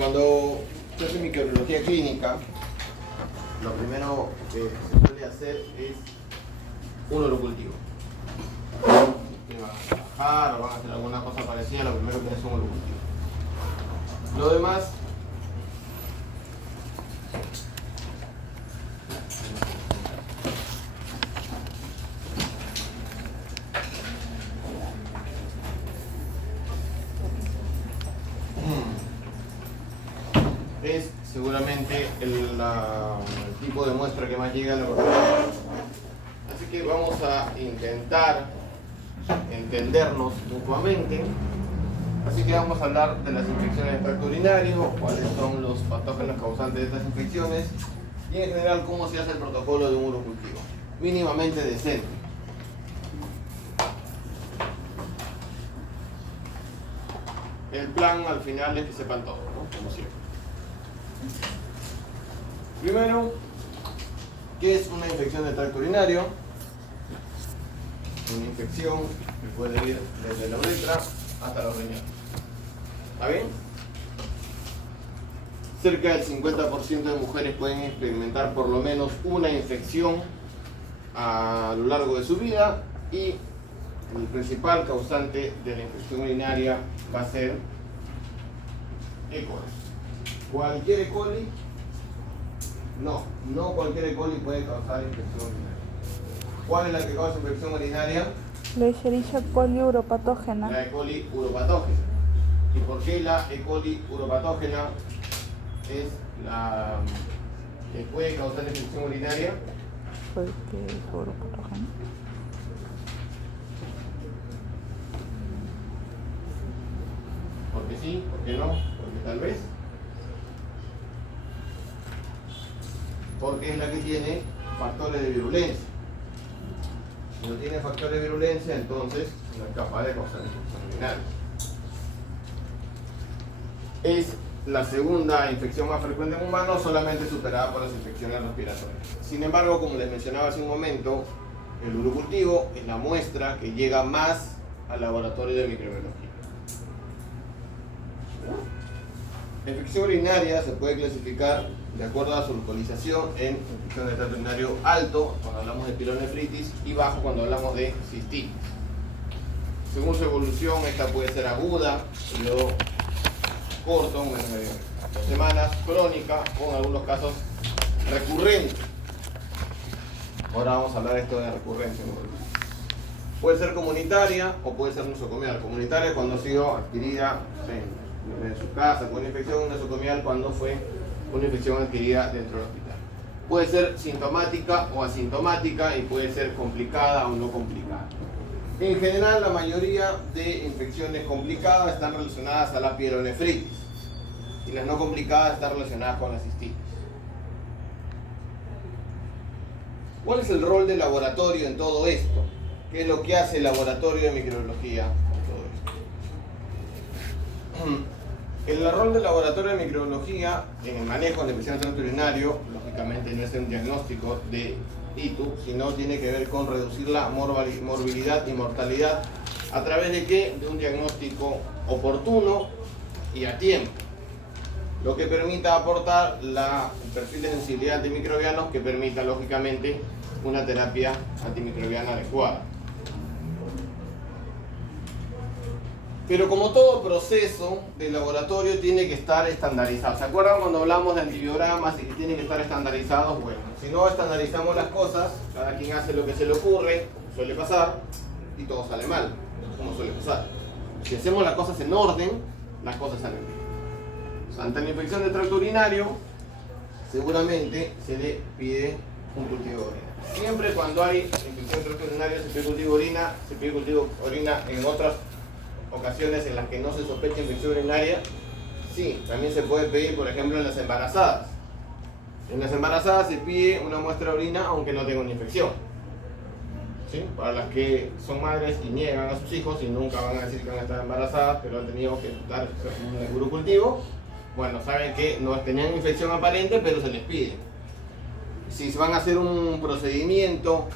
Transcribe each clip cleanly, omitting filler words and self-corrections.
Cuando se hace microbiología clínica, lo primero que se suele hacer es un urocultivo. Si van a trabajar o van a hacer alguna cosa parecida, lo primero que es un urocultivo. Lo demás es seguramente el tipo de muestra que más llega a la laboratorio. Así que vamos a intentar entendernos mutuamente. Así que vamos a hablar de las infecciones del tracto urinario, cuáles son los patógenos causantes de estas infecciones y en general cómo se hace el protocolo de un urocultivo. Mínimamente decente. El plan al final es que sepan todo, ¿no? Como siempre. Primero, ¿qué es una infección del tracto urinario? Una infección que puede ir desde la uretra hasta los riñones. ¿Está bien? Cerca del 50% de mujeres pueden experimentar por lo menos una infección a lo largo de su vida y el principal causante de la infección urinaria va a ser E. coli. ¿Cualquier E. coli? No cualquier E. coli puede causar infección urinaria. ¿Cuál es la que causa infección urinaria? La Escherichia coli uropatógena. La E. coli uropatógena. ¿Y por qué la E. coli uropatógena es la que puede causar infección urinaria? Porque es uropatógena. Porque sí, porque no, porque tal vez. Porque es la que tiene factores de virulencia. Si no tiene factores de virulencia, entonces no es capaz de causar infección urinaria. Es la segunda infección más frecuente en humanos, solamente superada por las infecciones respiratorias. Sin embargo, como les mencionaba hace un momento, el urocultivo es la muestra que llega más al laboratorio de microbiología. La infección urinaria se puede clasificar de acuerdo a su localización en infección del tracto urinario alto, cuando hablamos de pielonefritis, y bajo, cuando hablamos de cistitis. Según su evolución, esta puede ser aguda, luego corto, menos de 2 semanas, crónica o en algunos casos recurrente. Ahora vamos a hablar de esto de recurrente, ¿no? Puede ser comunitaria o puede ser nosocomial. Comunitaria cuando ha sido adquirida en su casa con una infección, nosocomial cuando fue una infección adquirida dentro del hospital. Puede ser sintomática o asintomática y puede ser complicada o no complicada. En general, la mayoría de infecciones complicadas están relacionadas a la pielonefritis y las no complicadas están relacionadas con la cistitis. ¿Cuál es el rol del laboratorio en todo esto? ¿Qué es lo que hace el laboratorio de microbiología en todo esto? El rol del laboratorio de microbiología en el manejo de la infección del tracto urinario, lógicamente no es un diagnóstico de ITU, sino tiene que ver con reducir la morbilidad y mortalidad a través de ¿qué? De un diagnóstico oportuno y a tiempo, lo que permita aportar el perfil de sensibilidad antimicrobianos que permita lógicamente una terapia antimicrobiana adecuada. Pero como todo proceso de laboratorio tiene que estar estandarizado. ¿Se acuerdan cuando hablamos de antibiogramas y que tienen que estar estandarizados? Bueno, si no estandarizamos las cosas, cada quien hace lo que se le ocurre, como suele pasar, y todo sale mal, como suele pasar. Si hacemos las cosas en orden, las cosas salen bien. O sea, ante la infección del tracto urinario, seguramente se le pide un cultivo de orina. Siempre cuando hay infección del tracto urinario se pide cultivo de orina, se pide cultivo de orina en otras ocasiones en las que no se sospecha infección urinaria. Sí, también se puede pedir, por ejemplo, en las embarazadas. En las embarazadas se pide una muestra de orina aunque no tenga una infección. ¿Sí? Para las que son madres y niegan a sus hijos y nunca van a decir que han estado embarazadas, pero han tenido que dar un urocultivo, bueno, saben que no tenían infección aparente, pero se les pide. Si van a hacer un procedimiento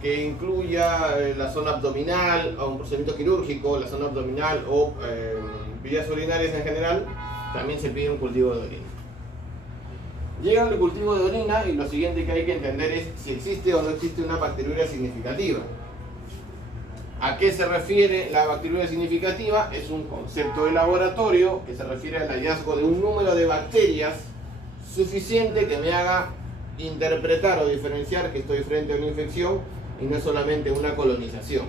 que incluya la zona abdominal o un procedimiento quirúrgico, la zona abdominal o vías urinarias en general, también se pide un cultivo de orina. Llega el cultivo de orina y lo siguiente que hay que entender es si existe o no existe una bacteriuria significativa. ¿A qué se refiere la bacteriuria significativa? Es un concepto de laboratorio que se refiere al hallazgo de un número de bacterias suficiente que me haga interpretar o diferenciar que estoy frente a una infección y no es solamente una colonización,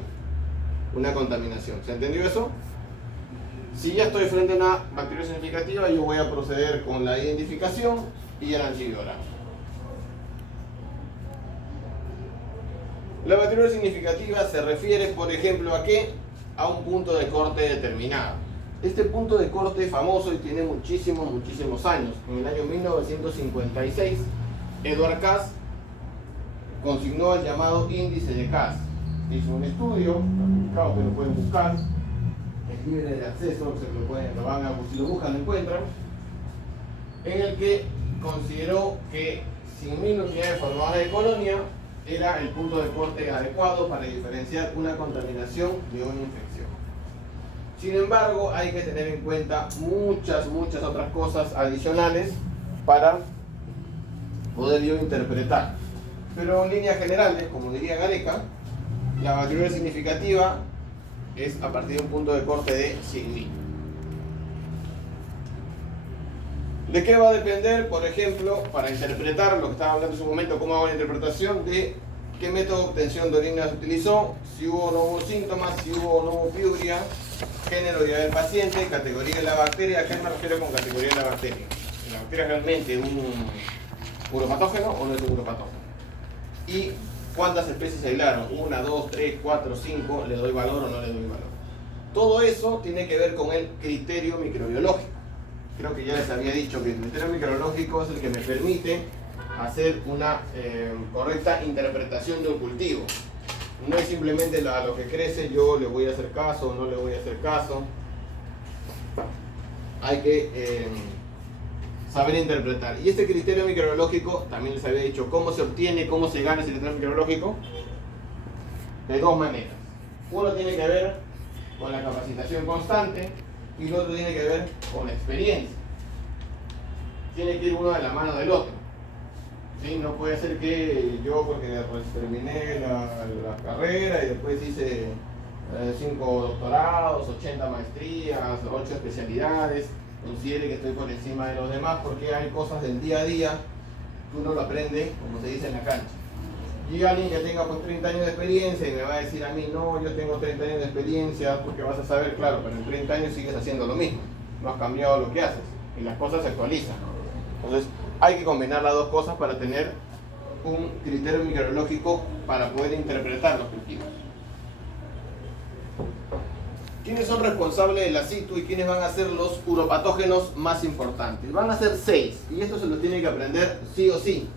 una contaminación. ¿Se entendió eso? Si ya estoy frente a una bacteria significativa, yo voy a proceder con la identificación y el antibiograma. La bacteria significativa se refiere, por ejemplo, ¿a qué? A un punto de corte determinado. Este punto de corte es famoso y tiene muchísimos años. En el año 1956, Edward Cass consignó el llamado índice de Cass. Hizo un estudio, publicado, que lo pueden buscar, es libre de acceso, si lo buscan lo encuentran, en el que consideró que 100.000 unidades formadas de colonia era el punto de corte adecuado para diferenciar una contaminación de una infección. Sin embargo, hay que tener en cuenta muchas otras cosas adicionales para poder yo interpretar. Pero en líneas generales, como diría Gareca, la bacteriuria significativa es a partir de un punto de corte de 100.000. ¿De qué va a depender? Por ejemplo, para interpretar lo que estaba hablando en su momento, cómo hago la interpretación de qué método de obtención de orina se utilizó, si hubo o no hubo síntomas, si hubo o no hubo piuria, género y edad del paciente, categoría de la bacteria. ¿A qué me refiero con categoría de la bacteria? ¿La bacteria es realmente un uropatógeno o no es un uropatógeno? Y cuántas especies se aislaron, 1, 2, 3, 4, 5, le doy valor o no le doy valor. Todo eso tiene que ver con el criterio microbiológico. Creo que ya les había dicho que el criterio microbiológico es el que me permite hacer una correcta interpretación de un cultivo. No es simplemente a lo que crece yo le voy a hacer caso o no le voy a hacer caso. Hay que saber interpretar. Y este criterio microbiológico, también les había dicho cómo se obtiene, cómo se gana ese criterio microbiológico, de dos maneras. Uno tiene que ver con la capacitación constante y el otro tiene que ver con la experiencia. Tiene que ir uno de la mano del otro. ¿Sí? No puede ser que yo, porque pues, terminé la carrera y después hice 5 doctorados, 80 maestrías, 8 especialidades, considere que estoy por encima de los demás, porque hay cosas del día a día que uno lo aprende, como se dice, en la cancha. Y alguien que tenga pues 30 años de experiencia y me va a decir a mí, no, yo tengo 30 años de experiencia, porque vas a saber, claro, pero en 30 años sigues haciendo lo mismo, no has cambiado lo que haces y las cosas se actualizan. Entonces hay que combinar las dos cosas para tener un criterio microbiológico para poder interpretar los cultivos. ¿Quiénes son responsables de la situ y quiénes van a ser los uropatógenos más importantes? Van a ser 6 y esto se lo tiene que aprender sí o sí.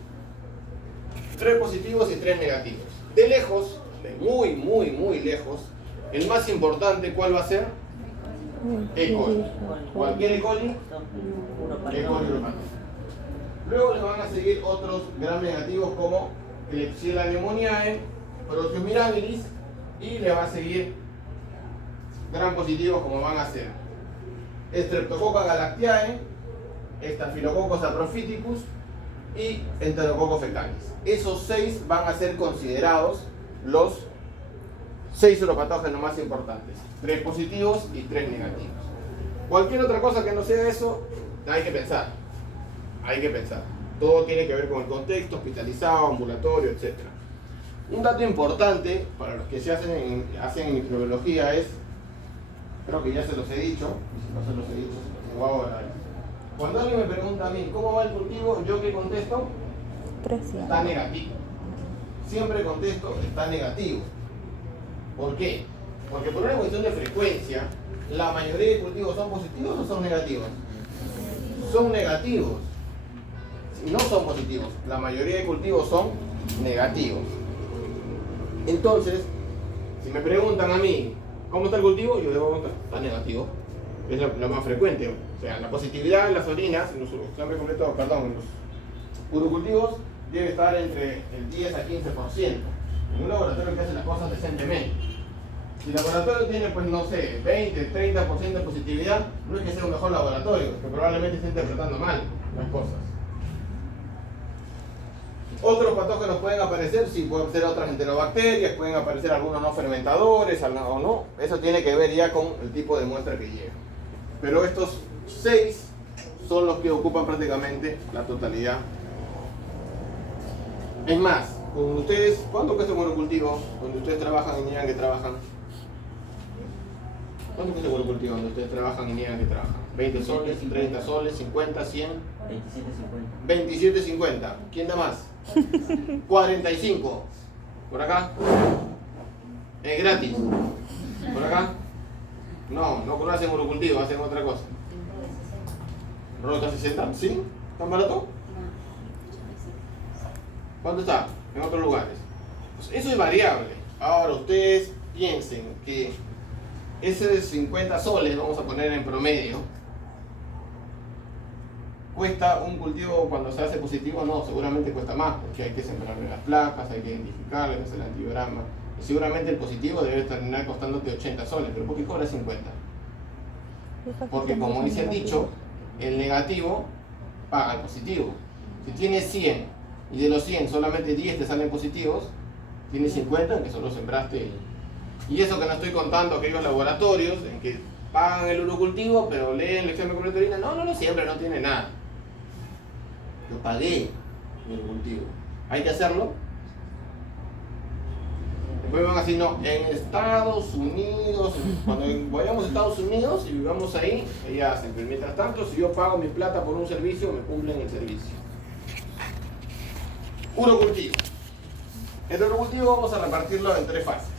3 positivos y 3 negativos. De lejos, de muy lejos, el más importante, ¿cuál va a ser? E. coli. Cualquier E. coli, E. coli uropatógeno. Luego le van a seguir otros gram negativos como Klebsiella pneumoniae, Proteus mirabilis, y le va a seguir gram positivos como van a ser Streptococcus galactiae, Staphylococcus saprophyticus y Enterococcus fecalis. Esos 6 van a ser considerados los 6 uropatógenos más importantes. 3 positivos y 3 negativos. Cualquier otra cosa que no sea eso, hay que pensar. Hay que pensar. Todo tiene que ver con el contexto, hospitalizado, ambulatorio, etc. Un dato importante para los que se hacen en microbiología es, creo que ya se los he dicho, y si no se los he dicho, se los digo ahora. Cuando alguien me pregunta a mí, ¿cómo va el cultivo? ¿Yo qué contesto? Está negativo. Siempre contesto, está negativo. ¿Por qué? Porque por una cuestión de frecuencia, la mayoría de cultivos son positivos o son negativos. Son negativos. No son positivos, la mayoría de cultivos son negativos. Entonces, si me preguntan a mí, ¿cómo está el cultivo? Yo debo contar, está negativo. Es lo más frecuente. O sea, la positividad en las orinas, en los urocultivos, debe estar entre el 10 a 15%. En un laboratorio que hace las cosas decentemente. Si el laboratorio tiene, pues no sé, 20, 30% de positividad, No es que sea un mejor laboratorio, es que probablemente esté interpretando mal las cosas. Otros patógenos pueden aparecer, sí, pueden ser otras enterobacterias, pueden aparecer algunos no fermentadores o no. Eso tiene que ver ya con el tipo de muestra que llega. Pero estos 6 son los que ocupan prácticamente la totalidad. Es más, cuando ustedes, ¿cuánto cuesta un monocultivo? Cuando ustedes trabajan y niegan que trabajan. ¿Cuánto cuesta un monocultivo cuando ustedes trabajan y niegan que trabajan? 20 soles, 30 soles, 50, 100. 27.50. ¿Quién da más? 45. ¿Por acá? Es gratis. ¿Por acá? No hacen monocultivo, hacen otra cosa. ¿Rota 60? ¿Sí? ¿Tan barato? ¿Cuánto está? En otros lugares. Pues eso es variable. Ahora ustedes piensen que ese 50 soles, vamos a poner en promedio, cuesta un cultivo cuando se hace positivo. No, seguramente cuesta más, porque hay que sembrarle las placas, hay que identificarle, hay que hacer el antibiograma. Y seguramente el positivo debe terminar costándote 80 soles, pero ¿por qué cobra 50? Porque como dice el dicho, el negativo paga el positivo. Si tienes 100 y de los 100 solamente 10 te salen positivos, tienes 50 en que solo sembraste. Y eso que no estoy contando aquellos laboratorios en que pagan el urocultivo, pero leen el examen completo de orina, no siempre, no tiene nada. Yo pagué el cultivo. ¿Hay que hacerlo? Después van así, no, en Estados Unidos, cuando vayamos a Estados Unidos y vivamos ahí, allá hacen. Pero mientras tanto, si yo pago mi plata por un servicio, me cumplen el servicio. Urocultivo. El urocultivo vamos a repartirlo en 3 fases.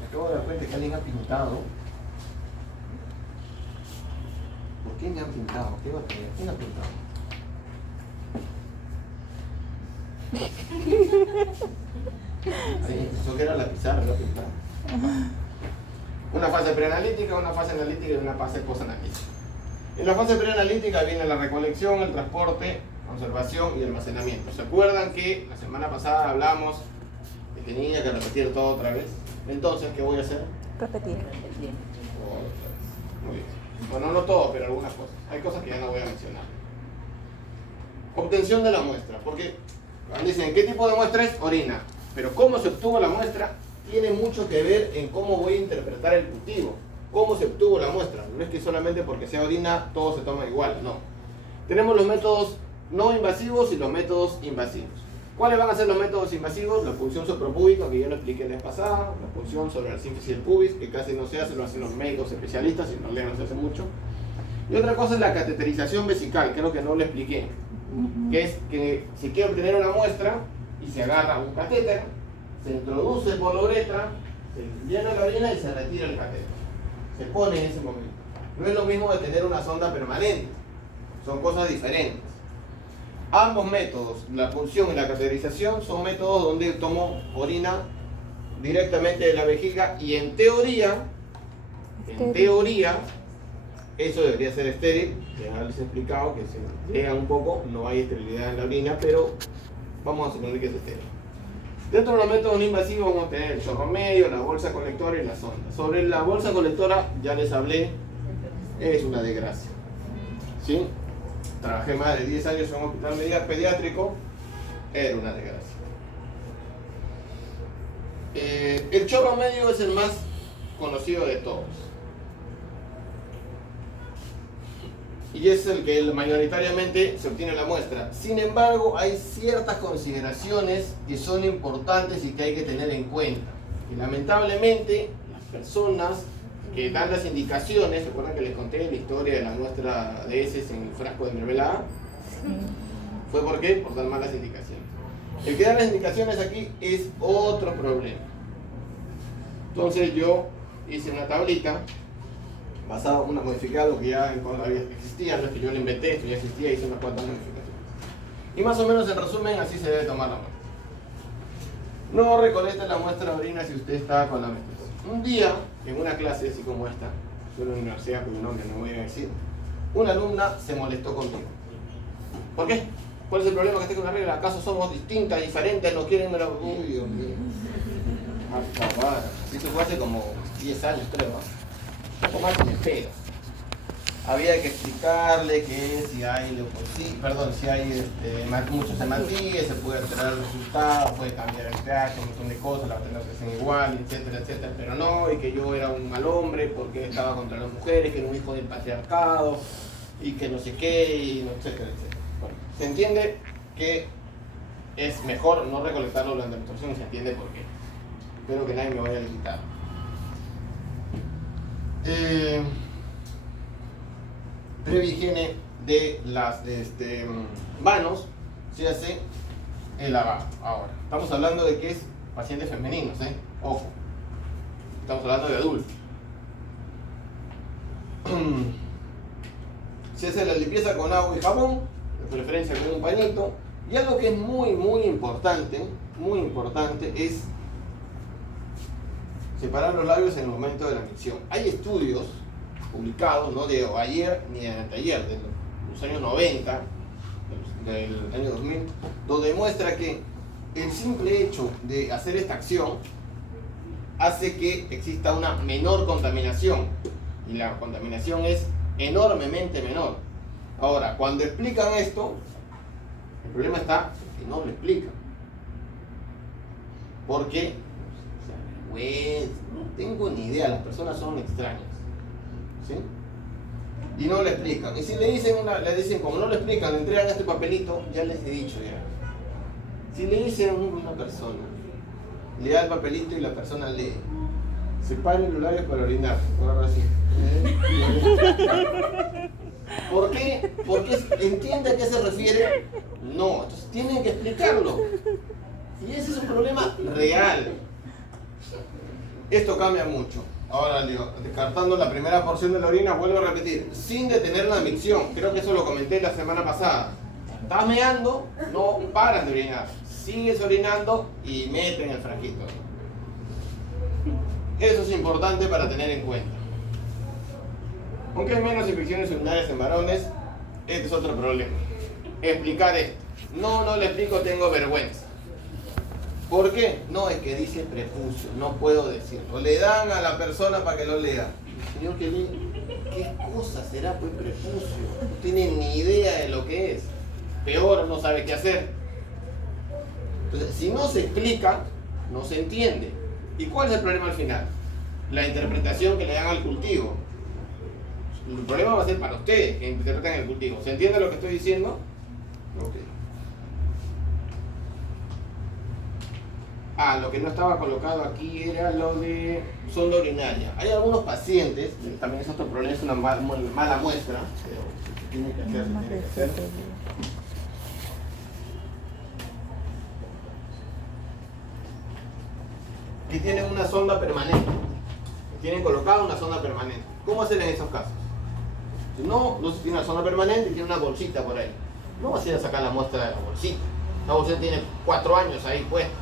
Me acabo de dar cuenta que alguien ha pintado. ¿Por qué me han pintado? ¿Qué va a tener? ¿Quién ha pintado? Eso que era la pizarra, lo pintaba. Una fase preanalítica, una fase analítica y una fase posanalítica. En la fase preanalítica viene la recolección, el transporte, conservación y almacenamiento. ¿Se acuerdan que la semana pasada hablamos de que tenía que repetir todo otra vez? Entonces, ¿qué voy a hacer? Repetir. Otra vez. Muy bien. Bueno, no todo, pero algunas cosas. Hay cosas que ya no voy a mencionar. Obtención de la muestra, porque dicen, ¿qué tipo de muestra es? Orina. Pero cómo se obtuvo la muestra tiene mucho que ver en cómo voy a interpretar el cultivo. Cómo se obtuvo la muestra. No es que solamente porque sea orina todo se toma igual, no. Tenemos los métodos no invasivos y los métodos invasivos. ¿Cuáles van a ser los métodos invasivos? La punción sopropúbica, que ya lo expliqué la vez pasada, la punción sobre la sínfisis del pubis, que casi no se hace, lo hacen los médicos especialistas, y en realidad no se hace mucho. Y otra cosa es la cateterización vesical, creo que no lo expliqué, que es que si quiero obtener una muestra y se agarra un catéter, se introduce por la uretra, se llena la orina y se retira el catéter. Se pone en ese momento. No es lo mismo de tener una sonda permanente, son cosas diferentes. Ambos métodos, la punción y la cateterización, son métodos donde tomo orina directamente de la vejiga y en teoría, eso debería ser estéril. Ya les he explicado que se llega un poco, no hay esterilidad en la orina, pero vamos a suponer que es estéril. Dentro de los métodos no invasivos vamos a tener el chorro medio, la bolsa colectora y la sonda. Sobre la bolsa colectora ya les hablé, es una desgracia. ¿Sí? Trabajé más de 10 años en un hospital pediátrico, era una desgracia. El chorro medio es el más conocido de todos. Y es el que mayoritariamente se obtiene la muestra. Sin embargo, hay ciertas consideraciones que son importantes y que hay que tener en cuenta. Y lamentablemente, las personas que dan las indicaciones, ¿recuerdan que les conté la historia de la muestra de heces en el frasco de mermelada? Sí. ¿Fue por qué? Por dar malas indicaciones. El que da las indicaciones aquí es otro problema. Entonces yo hice una tablita basado en una modificada que ya existía, no es que yo lo inventé, esto ya existía, hice unas cuantas modificaciones. Y más o menos en resumen así se debe tomar la muestra. No recolecte la muestra de orina si usted está con la menstruación. Un día, en una clase así como esta, yo en la universidad con un nombre no voy a decir, una alumna se molestó conmigo. ¿Por qué? ¿Cuál es el problema que esté con la regla? ¿Acaso somos distintas, diferentes, no quieren? Uy, Dios mío. Acabar. Esto fue hace como 10 años, creo, ¿no? Un poco más y me espero. había que explicarle que si hay leucocitos, perdón, si hay muchos hematíes, se puede alterar el resultado, puede cambiar el pH, un montón de cosas, la batería es igual, etcétera, etcétera, pero no, y que yo era un mal hombre porque estaba contra las mujeres, que era un hijo del patriarcado, y que no sé qué, y no, etcétera, etcétera. Bueno, se entiende que es mejor no recolectarlo durante la menstruación, se entiende por qué. Espero que nadie me vaya a quitar. Previa higiene de las manos se hace el lavado. Ahora, estamos hablando de que es pacientes femeninos, ojo, estamos hablando de adultos. Se hace la limpieza con agua y jabón, de preferencia con un pañito, y algo que es muy importante es separar los labios en el momento de la micción. Hay estudios publicados, no de ayer ni de anteayer, de los años 90, del año 2000, donde demuestra que el simple hecho de hacer esta acción hace que exista una menor contaminación, y la contaminación es enormemente menor. Ahora, cuando explican esto, el problema está en que no lo explican. Porque, pues, no tengo ni idea, las personas son extrañas, ¿sí? Y no le explican. Y si le dicen, como no le explican, le entregan este papelito, ya les he dicho ya. Si le dicen a una persona, le da el papelito y la persona lee, separen los labios para orinar, por ahora sí. ¿Por qué? Porque entiende a qué se refiere. No, entonces tienen que explicarlo. Y ese es un problema real. Esto cambia mucho. Ahora, descartando la primera porción de la orina, vuelvo a repetir, sin detener la micción. Creo que eso lo comenté la semana pasada. Estás meando, no paras de orinar. Sigues orinando y meten el frasquito. Eso es importante para tener en cuenta. Aunque hay menos infecciones urinarias en varones, este es otro problema. Explicar esto. No le explico, tengo vergüenza. ¿Por qué? No, es que dice prepucio, no puedo decirlo. Le dan a la persona para que lo lea. Señor, ¿qué cosa será pues prepucio? No tiene ni idea de lo que es. Peor, no sabe qué hacer. Entonces, si no se explica, no se entiende. ¿Y cuál es el problema al final? La interpretación que le dan al cultivo. El problema va a ser para ustedes que interpretan el cultivo. ¿Se entiende lo que estoy diciendo? Ok. Lo que no estaba colocado aquí era lo de sonda urinaria. Hay algunos pacientes, también es otro problema, es una mala muestra, pero tiene que hacer. Que tienen una sonda permanente. Tienen colocada una sonda permanente. ¿Cómo hacer en esos casos? Si no se tiene una sonda permanente y tiene una bolsita por ahí. No vas a ir a sacar la muestra de la bolsita. La bolsita tiene 4 años ahí puesta.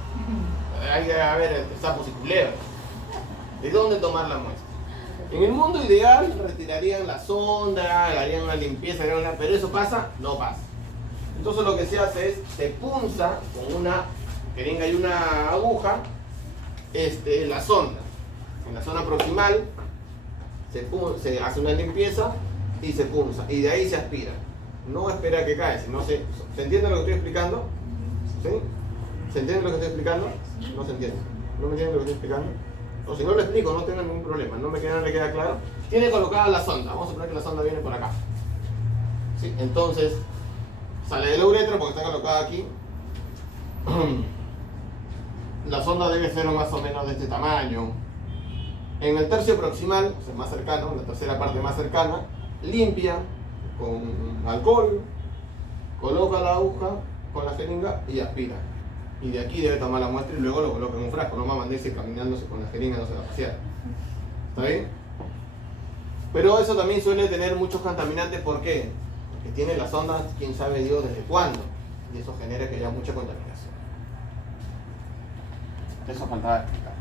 Hay que ver sapos y culebras. ¿De dónde tomar la muestra? En el mundo ideal retirarían la sonda, harían una limpieza, pero eso pasa, no pasa. Entonces lo que se hace es, se punza con una jeringa y una aguja la sonda. En la zona proximal se hace una limpieza y se punza. Y de ahí se aspira. No espera que cae, sino ¿se entiende lo que estoy explicando? ¿Sí? ¿Se entiende lo que estoy explicando? No se entiende. ¿No me entienden lo que estoy explicando? O si no lo explico, no tengan ningún problema. No le queda claro. Tiene colocada la sonda. Vamos a suponer que la sonda viene por acá. ¿Sí? Entonces, sale de la uretra porque está colocada aquí. La sonda debe ser más o menos de este tamaño. En el tercio proximal, o sea, más cercano, en la tercera parte más cercana, limpia con alcohol, coloca la aguja con la jeringa y aspira. Y de aquí debe tomar la muestra y luego lo coloca en un frasco. No va a mandarse caminándose con la jeringa, no se va a pasear. ¿Está bien? Pero eso también suele tener muchos contaminantes. ¿Por qué? Porque tiene las ondas, quién sabe Dios desde cuándo. Y eso genera que haya mucha contaminación. Eso faltaba explicar.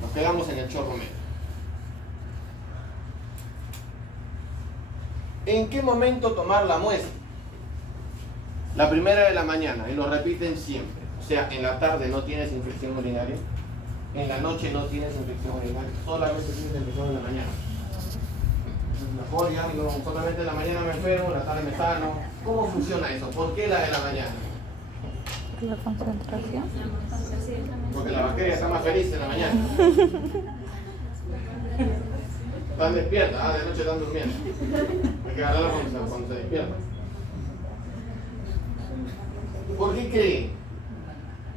Nos quedamos en el chorro medio. ¿En qué momento tomar la muestra? La primera de la mañana, y lo repiten siempre. O sea, en la tarde no tienes infección urinaria, en la noche no tienes infección urinaria, solamente tienes infección en la mañana. Mejor ya no, solamente en la mañana me enfermo, en la tarde me sano. ¿Cómo funciona eso? ¿Por qué la de la mañana? Por la concentración. Porque la bacteria está más feliz en la mañana. Están despiertas, de noche están durmiendo. Hay que agarrarla cuando se despierta. ¿Por qué creen?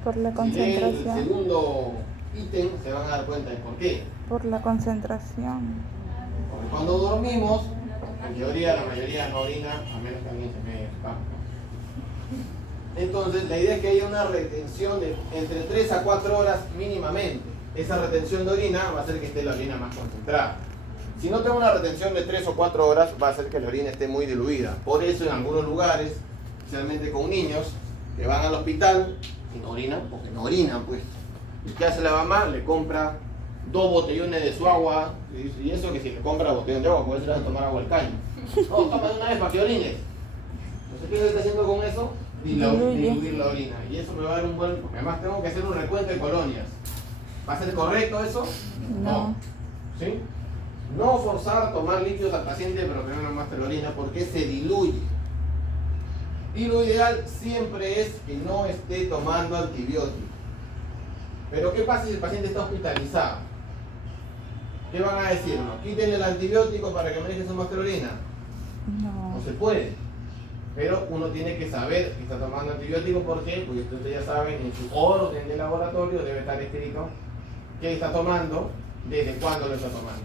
Por la Si leen el concentración. segundo ítem se van a dar cuenta de por qué. Por la concentración. Porque cuando dormimos, en teoría la mayoría no orina, a menos que alguien se me escape. Entonces la idea es que haya una retención de entre 3 a 4 horas mínimamente. Esa retención de orina va a hacer que esté la orina más concentrada. Si no tengo una retención de 3 o 4 horas, va a hacer que la orina esté muy diluida. Por eso en algunos lugares, especialmente con niños, que van al hospital y no orinan, porque no orinan pues. ¿Y qué hace la mamá? Le compra 2 botellones de su agua, y eso que si le compra botellón de agua, puede ser a tomar agua al caño. No, toma de una vez para que orines. Entonces, ¿qué se está haciendo con eso? Diluir la orina. Y eso me va a dar un buen... Porque además tengo que hacer un recuento de colonias. ¿Va a ser correcto eso? No. ¿Sí? No forzar tomar líquidos al paciente, pero que no más te la orina, porque se diluye. Y lo ideal siempre es que no esté tomando antibióticos. Pero ¿qué pasa si el paciente está hospitalizado? ¿Qué van a decirnos? Quiten el antibiótico para que maneje su orina. No. No se puede. Pero uno tiene que saber que está tomando antibióticos. ¿Por qué? Porque ustedes ya saben, en su orden de laboratorio debe estar escrito qué está tomando, desde cuándo lo está tomando.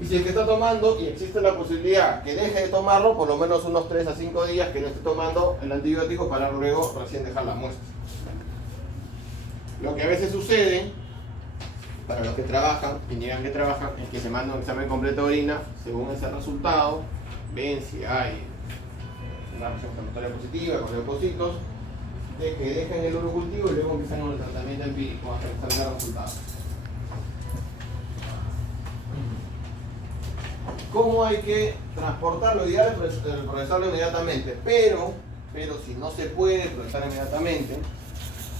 Y si el que está tomando, y existe la posibilidad que deje de tomarlo, por lo menos unos 3 a 5 días que no esté tomando el antibiótico para luego recién dejar la muestra. Lo que a veces sucede, para los que trabajan, y niegan que trabajan, es que se manda un examen completo de orina, según ese resultado, ven si hay una reacción inflamatoria positiva, con leucocitos, de que dejan el urocultivo y luego empiezan con el tratamiento empírico hasta que salga el resultado. ¿Cómo hay que transportarlo? Ideal es procesarlo inmediatamente, pero si no se puede procesar inmediatamente,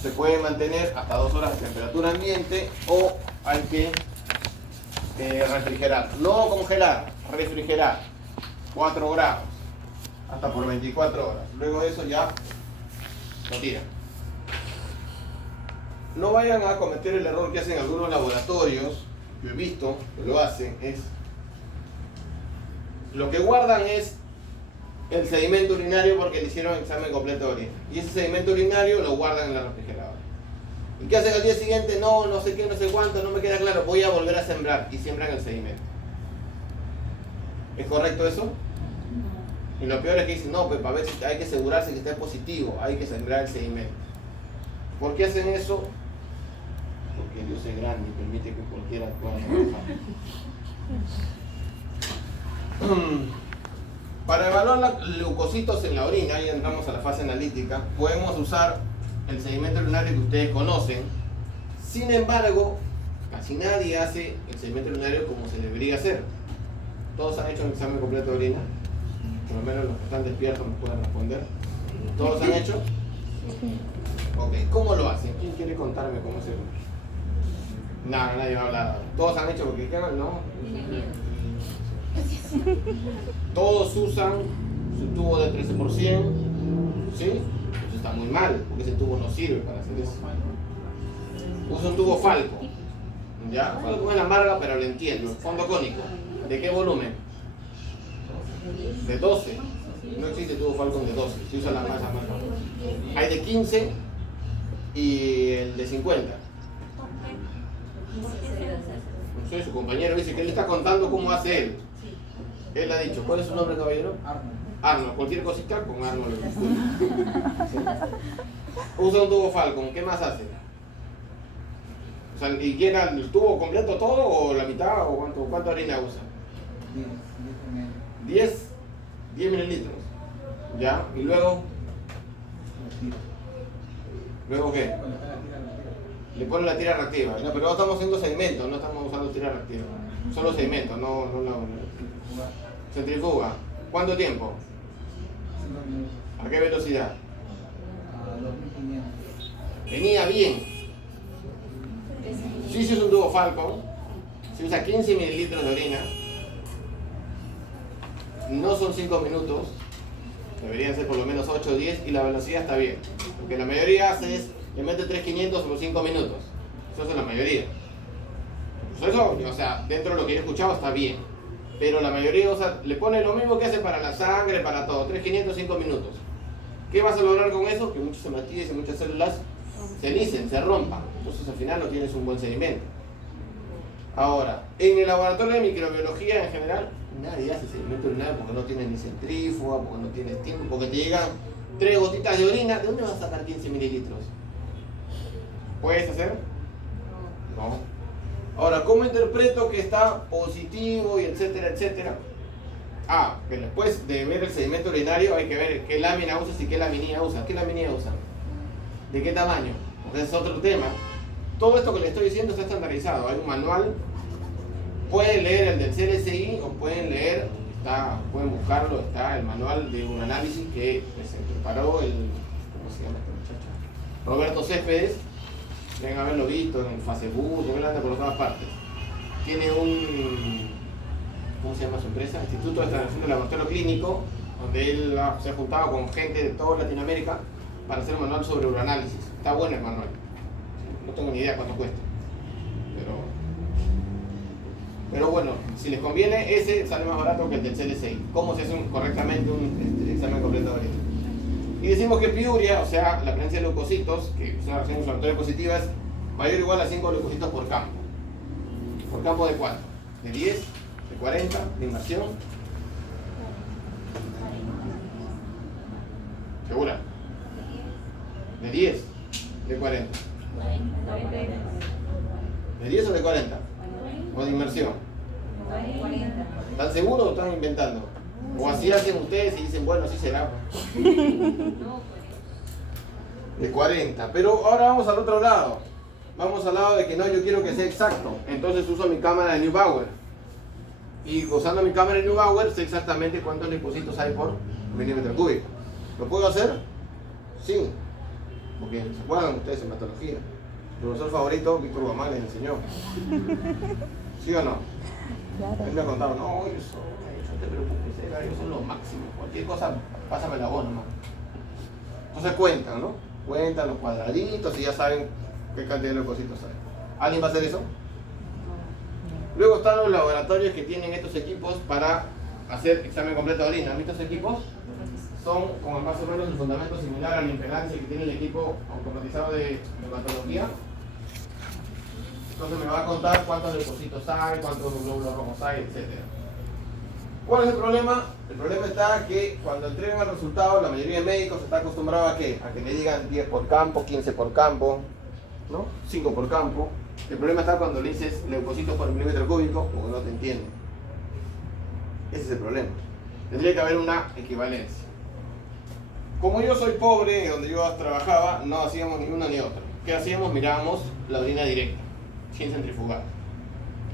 se puede mantener hasta 2 horas de temperatura ambiente o hay que refrigerar. No congelar, refrigerar 4 grados hasta por 24 horas. Luego de eso ya lo tiran. No vayan a cometer el error que hacen algunos laboratorios, yo he visto que lo hacen, es lo que guardan es el sedimento urinario porque le hicieron examen completo de orina. Y ese sedimento urinario lo guardan en la refrigeradora. ¿Y qué hacen al día siguiente? No sé qué, no sé cuánto, no me queda claro, voy a volver a sembrar. Y siembran el sedimento. ¿Es correcto eso? Y lo peor es que dicen, no, pues para ver si hay que asegurarse que esté positivo, hay que sembrar el sedimento. ¿Por qué hacen eso? Porque Dios es grande y permite que cualquiera pueda trabajar. Para evaluar los leucocitos en la orina, ahí entramos a la fase analítica, podemos usar el sedimento urinario que ustedes conocen. Sin embargo, casi nadie hace el sedimento urinario como se debería hacer. ¿Todos han hecho un examen completo de orina? Por lo menos los que están despiertos nos pueden responder. ¿Todos han hecho? Ok, ¿cómo lo hacen? ¿Quién quiere contarme cómo se hace? No, nadie va a hablar. ¿Todos han hecho porque quieran? No. Todos usan su tubo de 13%, ¿sí? Eso está muy mal, porque ese tubo no sirve para hacer eso. Usa un tubo Falco, ¿ya? Falco es la marca, pero lo entiendo. Fondo cónico. ¿De qué volumen? De 12. No existe tubo Falcon de 12, se usa la masa más baja. Hay de 15 y el de 50. No sé, su compañero dice que él está contando cómo hace él. Él ha dicho, ¿cuál es su nombre, caballero? Arnold. Cualquier cosita con Arnold. ¿Sí? Usa un tubo Falcon, ¿qué más hace? O sea, ¿y quiere el tubo completo todo o la mitad o cuánto harina usa? 10 mililitros. ¿Ya? ¿Y luego? ¿Luego qué? Le pone la tira reactiva. No, pero no estamos haciendo sedimentos, no estamos usando tira reactiva. Solo sedimentos, no. Centrifuga. ¿Cuánto tiempo? ¿A qué velocidad? A 2500. Venía bien. Si se usa un tubo Falcon, se usa 15 mililitros de orina, no son 5 minutos, deberían ser por lo menos 8 o 10 y la velocidad está bien. Lo que la mayoría hace es, le mete 3500 por 5 minutos. Eso es la mayoría. Pues eso, o sea, dentro de lo que yo he escuchado está bien. Pero la mayoría, o sea, le pone lo mismo que hace para la sangre, para todo, 3500, 5 minutos. ¿Qué vas a lograr con eso? Que muchos hematíes y muchas células se licen, se rompan. Entonces al final no tienes un buen sedimento. Ahora, en el laboratorio de microbiología en general, nadie hace sedimento urinario porque no tiene ni centrífuga, porque no tiene tiempo, porque te llegan 3 gotitas de orina. ¿De dónde vas a sacar 15 mililitros? ¿Puedes hacer? No. Ahora, ¿cómo interpreto que está positivo y etcétera, etcétera? Ah, pero después de ver el sedimento urinario hay que ver qué lámina usas y qué laminilla usas. ¿Qué laminilla usan? ¿De qué tamaño? Porque ese es otro tema. Todo esto que les estoy diciendo está estandarizado. Hay un manual. Pueden leer el del CLSI o pueden leer, pueden buscarlo, está el manual de un análisis que se preparó el, ¿cómo se llama este muchacho? Roberto Céspedes. Deben haberlo visto en el Facebook, porque él anda por todas partes. Tiene un, ¿cómo se llama su empresa? Instituto de Estandaриzación del Laboratorio Clínico, donde él se ha juntado con gente de toda Latinoamérica para hacer un manual sobre uranálisis. Está bueno el manual. No tengo ni idea cuánto cuesta. Pero bueno, si les conviene, ese sale más barato que el del CLSI. ¿Cómo se hace correctamente un examen completo de orina? Y decimos que piuria, o sea, la presencia de leucocitos, que es una reacción inflamatoria positiva, es mayor o igual a 5 leucocitos por campo. ¿Por campo de cuánto? ¿De 10? ¿De 40? ¿De inmersión? ¿Segura? ¿De 10? ¿De 40? ¿De 10 o de 40? ¿O de inmersión? ¿Están seguros o están inventando? ¿O así hacen ustedes y dicen, bueno, así será? De 40. Pero ahora vamos al otro lado. Vamos al lado de que no, yo quiero que sea exacto. Entonces uso mi cámara de Neubauer. Y usando mi cámara de Neubauer sé exactamente cuántos leucocitos hay por milímetro cúbico. ¿Lo puedo hacer? Sí. Porque se acuerdan ustedes en patología. Mi profesor favorito, Víctor Guamán, les enseñó. ¿Sí o no? Claro. Él me ha contado, no, eso, no te preocupes, ellos son lo máximo. Cualquier cosa, pásame la voz nomás. Entonces cuentan, ¿no? Cuentan los cuadraditos y ya saben qué cantidad de leucocitos hay. ¿Alguien va a hacer eso? Luego están los laboratorios que tienen estos equipos para hacer examen completo de orina. Estos equipos son como más o menos el fundamento similar a la impedancia que tiene el equipo automatizado de hematología. Entonces me va a contar cuántos leucocitos hay, cuántos glóbulos rojos hay, etc. ¿Cuál es el problema? El problema está que cuando entregan el resultado, la mayoría de médicos está acostumbrado a ¿qué? A que le digan 10 por campo, 15 por campo, ¿no? 5 por campo. El problema está cuando le dices leucocitos por milímetro cúbico, porque no te entienden. Ese es el problema. Tendría que haber una equivalencia. Como yo soy pobre, donde yo trabajaba, no hacíamos ni una ni otra. ¿Qué hacíamos? Mirábamos la orina directa, sin centrifugar.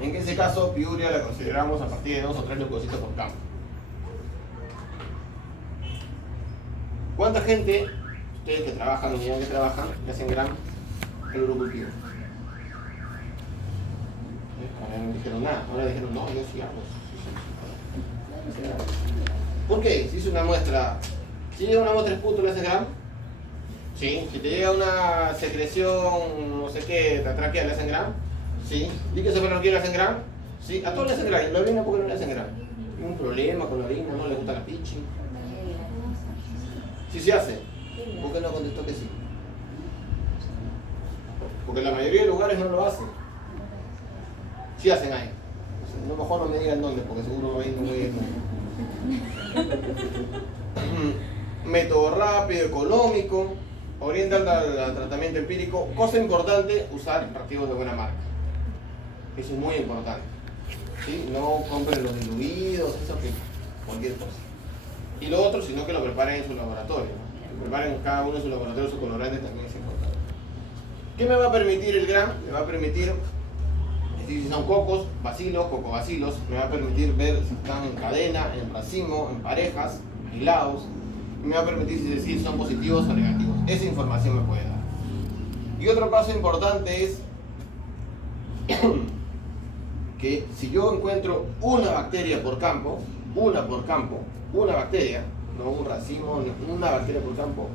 En ese caso, piuria la consideramos a partir de 2 o 3 leucocitos por campo. ¿Cuánta gente, ustedes que trabajan, unidades que trabajan, le hacen gram el urocultivo? Ahora no dijeron nada, ahora dijeron no, yo sí hago. ¿Por qué? Si hice una muestra, si llega una muestra esputo, ¿le haces gram? Sí. Si te llega una secreción, no sé qué, la tráquea, ¿le hacen gram? Sí. ¿Líquido cefalorraquídeo le hacen gram? Sí. A todos le hacen gram. ¿Y la orina por qué no le hacen gram? ¿Tiene un problema con la orina? ¿No le gusta la pichi? Sí se hace. ¿Por qué no contestó que sí? Porque la mayoría de lugares no lo hacen. Sí hacen ahí. A lo mejor no me digan dónde, porque seguro ahí no voy a ir. Método rápido, económico, orientan al tratamiento empírico. Cosa importante, usar reactivos de buena marca. Eso es muy importante. ¿Sí? No compren los diluidos, eso que cualquier cosa. Y lo otro, sino que lo preparen en su laboratorio. Que preparen cada uno en su laboratorio su colorante también es importante. ¿Qué me va a permitir el gram? Me va a permitir, si son cocos, bacilos, cocobacilos, me va a permitir ver si están en cadena, en racimo, en parejas, aislados. Me va a permitir si son positivos o negativos. Esa información me puede dar. Y otro paso importante es que si yo encuentro una bacteria por campo, una por campo, una bacteria, no un racimo, una bacteria por campo,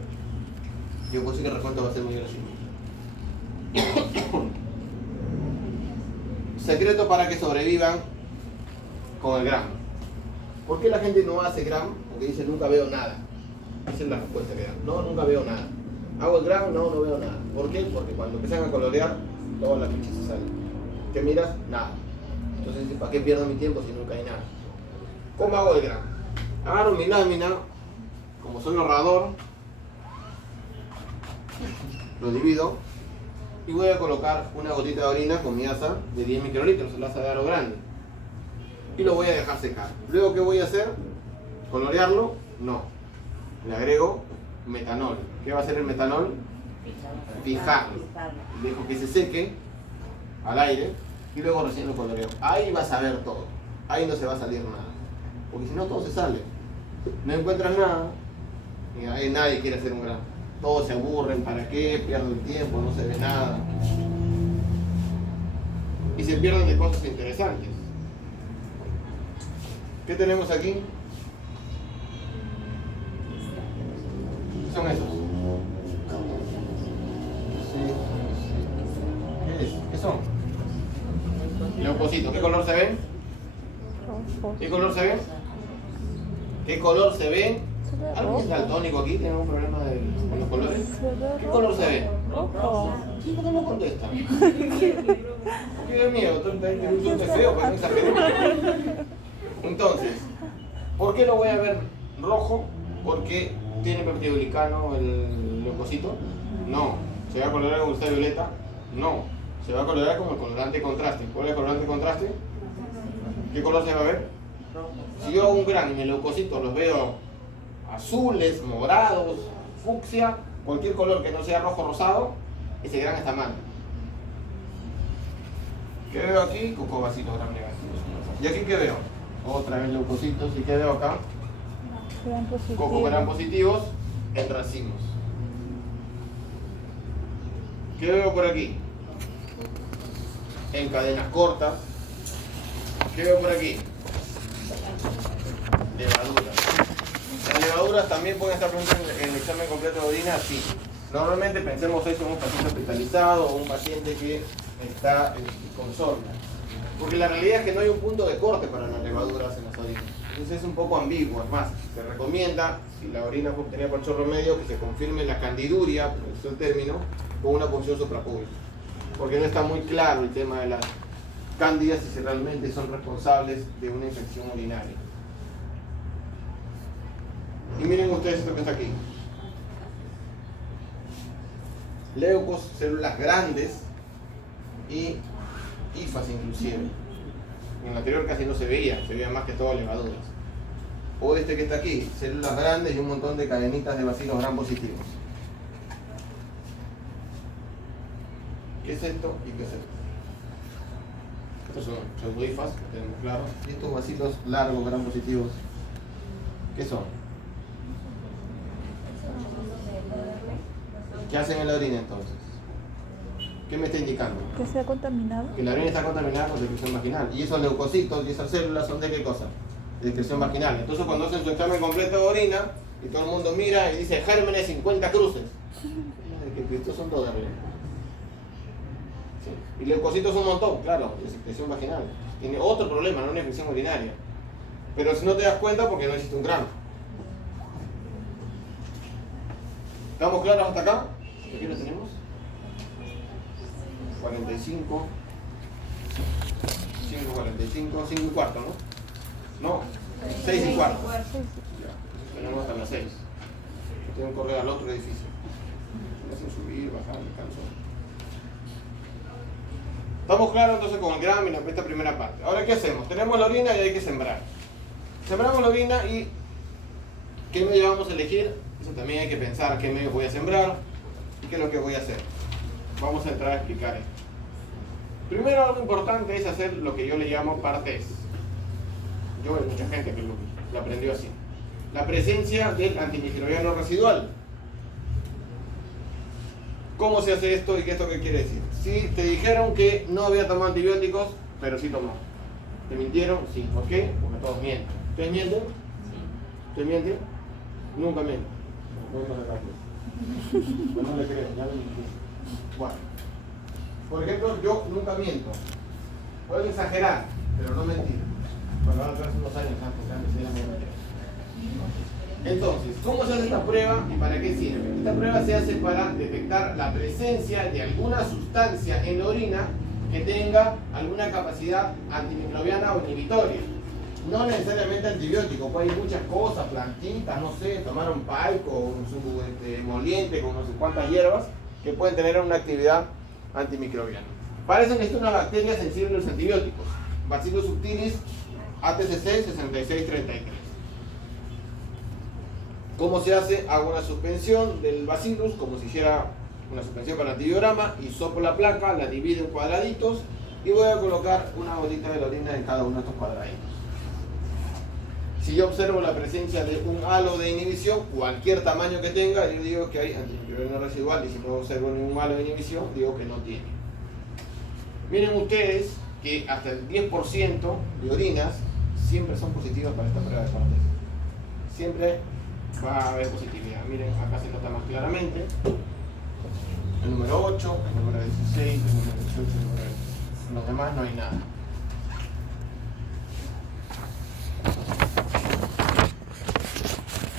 yo puedo decir que el recuento va a ser muy grande. Secreto para que sobrevivan con el gram. ¿Por qué la gente no hace gram? Porque dice nunca veo nada. Esa es la respuesta que dan. No, nunca veo nada. ¿Hago el gram? No, no veo nada. ¿Por qué? Porque cuando empiezan a colorear, todas las fichas se salen. ¿Qué miras? Nada. Entonces, ¿para qué pierdo mi tiempo si nunca hay nada? ¿Cómo hago el gram? Agarro mi lámina, como soy ahorrador, lo divido y voy a colocar una gotita de orina con mi asa de 10 microlitros, el asa de aro grande. Y lo voy a dejar secar. Luego, ¿qué voy a hacer? ¿Colorearlo? No. Le agrego metanol. ¿Qué va a hacer el metanol? Fijarlo. Dejo que se seque al aire y luego recién lo coloreo. Ahí vas a ver todo. Ahí no se va a salir nada. Porque si no, todo se sale. No encuentras nada y ahí nadie quiere hacer un grano. Todos se aburren, ¿para qué? Pierdo el tiempo, no se ve nada. Y se pierden de cosas interesantes. ¿Qué tenemos aquí? ¿Qué son esos? ¿Qué es? ¿Qué son? Leucocitos. ¿Qué color se ven? Rojo. ¿Qué color se ven? ¿Qué color se ve? ¿Alguien es daltónico aquí? ¿Tenemos un problema con los colores? ¿Qué color se ve? Rojo. ¿Sí? ¿Por qué no contesta? Porque da miedo, tú es feo, pues no exageremos. Entonces, ¿por qué lo voy a ver rojo? Porque tiene peptidoglicano el leucocito. No. ¿Se va a colorar como está violeta? No. Se va a colorar como el colorante de contraste. ¿Cuál es el colorante de contraste? ¿Qué color se va a ver? Si yo hago un gran y mi leucocito los veo azules, morados, fucsia, cualquier color que no sea rojo rosado, ese gran está mal. ¿Qué veo aquí? Cocobacitos gram negativos. ¿Y aquí qué veo? Otra vez leucocitos. ¿Y qué veo acá? Gran positivo. Coco gran positivos en racimos. ¿Qué veo por aquí? En cadenas cortas. ¿Qué veo por aquí? Levaduras. Las levaduras también pueden estar presentes en el examen completo de orina, sí. Normalmente pensemos eso en un paciente hospitalizado o un paciente que está con sorna. Porque la realidad es que no hay un punto de corte para las levaduras en las orinas. Entonces es un poco ambiguo. Es más, se recomienda, si la orina fue obtenida por chorro medio, que se confirme la candiduria, por eso el término, con una punción suprapúbica. Porque no está muy claro el tema de las cándidas y si realmente son responsables de una infección urinaria. Y miren ustedes esto que está aquí. Leucos, células grandes y hifas inclusive. En el anterior casi no se veía más que todo levaduras. O este que está aquí, células grandes y un montón de cadenitas de bacilos gram positivos. ¿Qué es esto y qué es esto? Estos son pseudohifas, que tenemos claro. Y estos vacilos largos gram positivos, ¿qué son? ¿Qué hacen en la orina entonces? ¿Qué me está indicando? Que sea contaminado. Que la orina está contaminada con secreción vaginal. Y esos leucocitos y esas células son de qué cosa? De secreción vaginal. Entonces cuando hacen su examen completo de orina y todo el mundo mira y dice gérmenes 50 cruces. Que estos son todos de orina. Sí. Y leucocitos un montón, claro, de secreción vaginal. Tiene otro problema, no una infección urinaria. Pero si no te das cuenta porque no existe un grano. ¿Estamos claros hasta acá? ¿Aquí lo tenemos? 45, 5:45, 5 y cuarto, ¿no? No, 6 y cuarto. Ya, tenemos hasta las 6. Yo tengo que correr al otro edificio. Me hacen subir, bajar, descanso. Estamos claros entonces con el gram y esta primera parte. Ahora, ¿qué hacemos? Tenemos la orina y hay que sembrar. Sembramos la orina y ¿qué medio vamos a elegir? Eso también hay que pensar qué medio voy a sembrar y qué es lo que voy a hacer. Vamos a entrar a explicar esto. Primero, algo importante es hacer lo que yo le llamo partes. Yo hay mucha gente que lo aprendió así. La presencia del antimicrobiano residual. ¿Cómo se hace esto y qué esto qué quiere decir? Si te dijeron que no había tomado antibióticos, pero sí tomó. ¿Te mintieron? Sí. ¿Por qué? Porque todos mienten. ¿Ustedes mienten? ¿Ustedes mienten? Nunca mienten. No le creo, ya lo mentí. Bueno. Por ejemplo, yo nunca miento. Puedo exagerar, pero no mentir. Bueno, ahora hace unos años antes era mentira. Entonces, ¿cómo se hace esta prueba y para qué sirve? Esta prueba se hace para detectar la presencia de alguna sustancia en la orina que tenga alguna capacidad antimicrobiana o inhibitoria. No necesariamente antibiótico, pues hay muchas cosas, plantitas, no sé, tomar un palco, su emoliente con no sé cuántas hierbas que pueden tener una actividad antimicrobiana. Para eso necesita una bacteria sensible a los antibióticos, Bacillus subtilis ATCC 6633. ¿Cómo se hace? Hago una suspensión del bacillus como si hiciera una suspensión para antibiograma y soplo la placa, la divido en cuadraditos y voy a colocar una gotita de la orina en cada uno de estos cuadraditos. Si yo observo la presencia de un halo de inhibición, cualquier tamaño que tenga, yo digo que hay antimicrobiano residual, y si no observo ningún halo de inhibición, digo que no tiene. Miren ustedes que hasta el 10% de orinas siempre son positivas para esta prueba de Cortés. Siempre va a haber positividad. Miren, acá se nota más claramente. El número 8, el número 16, el número 18, el número 20. En los demás no hay nada.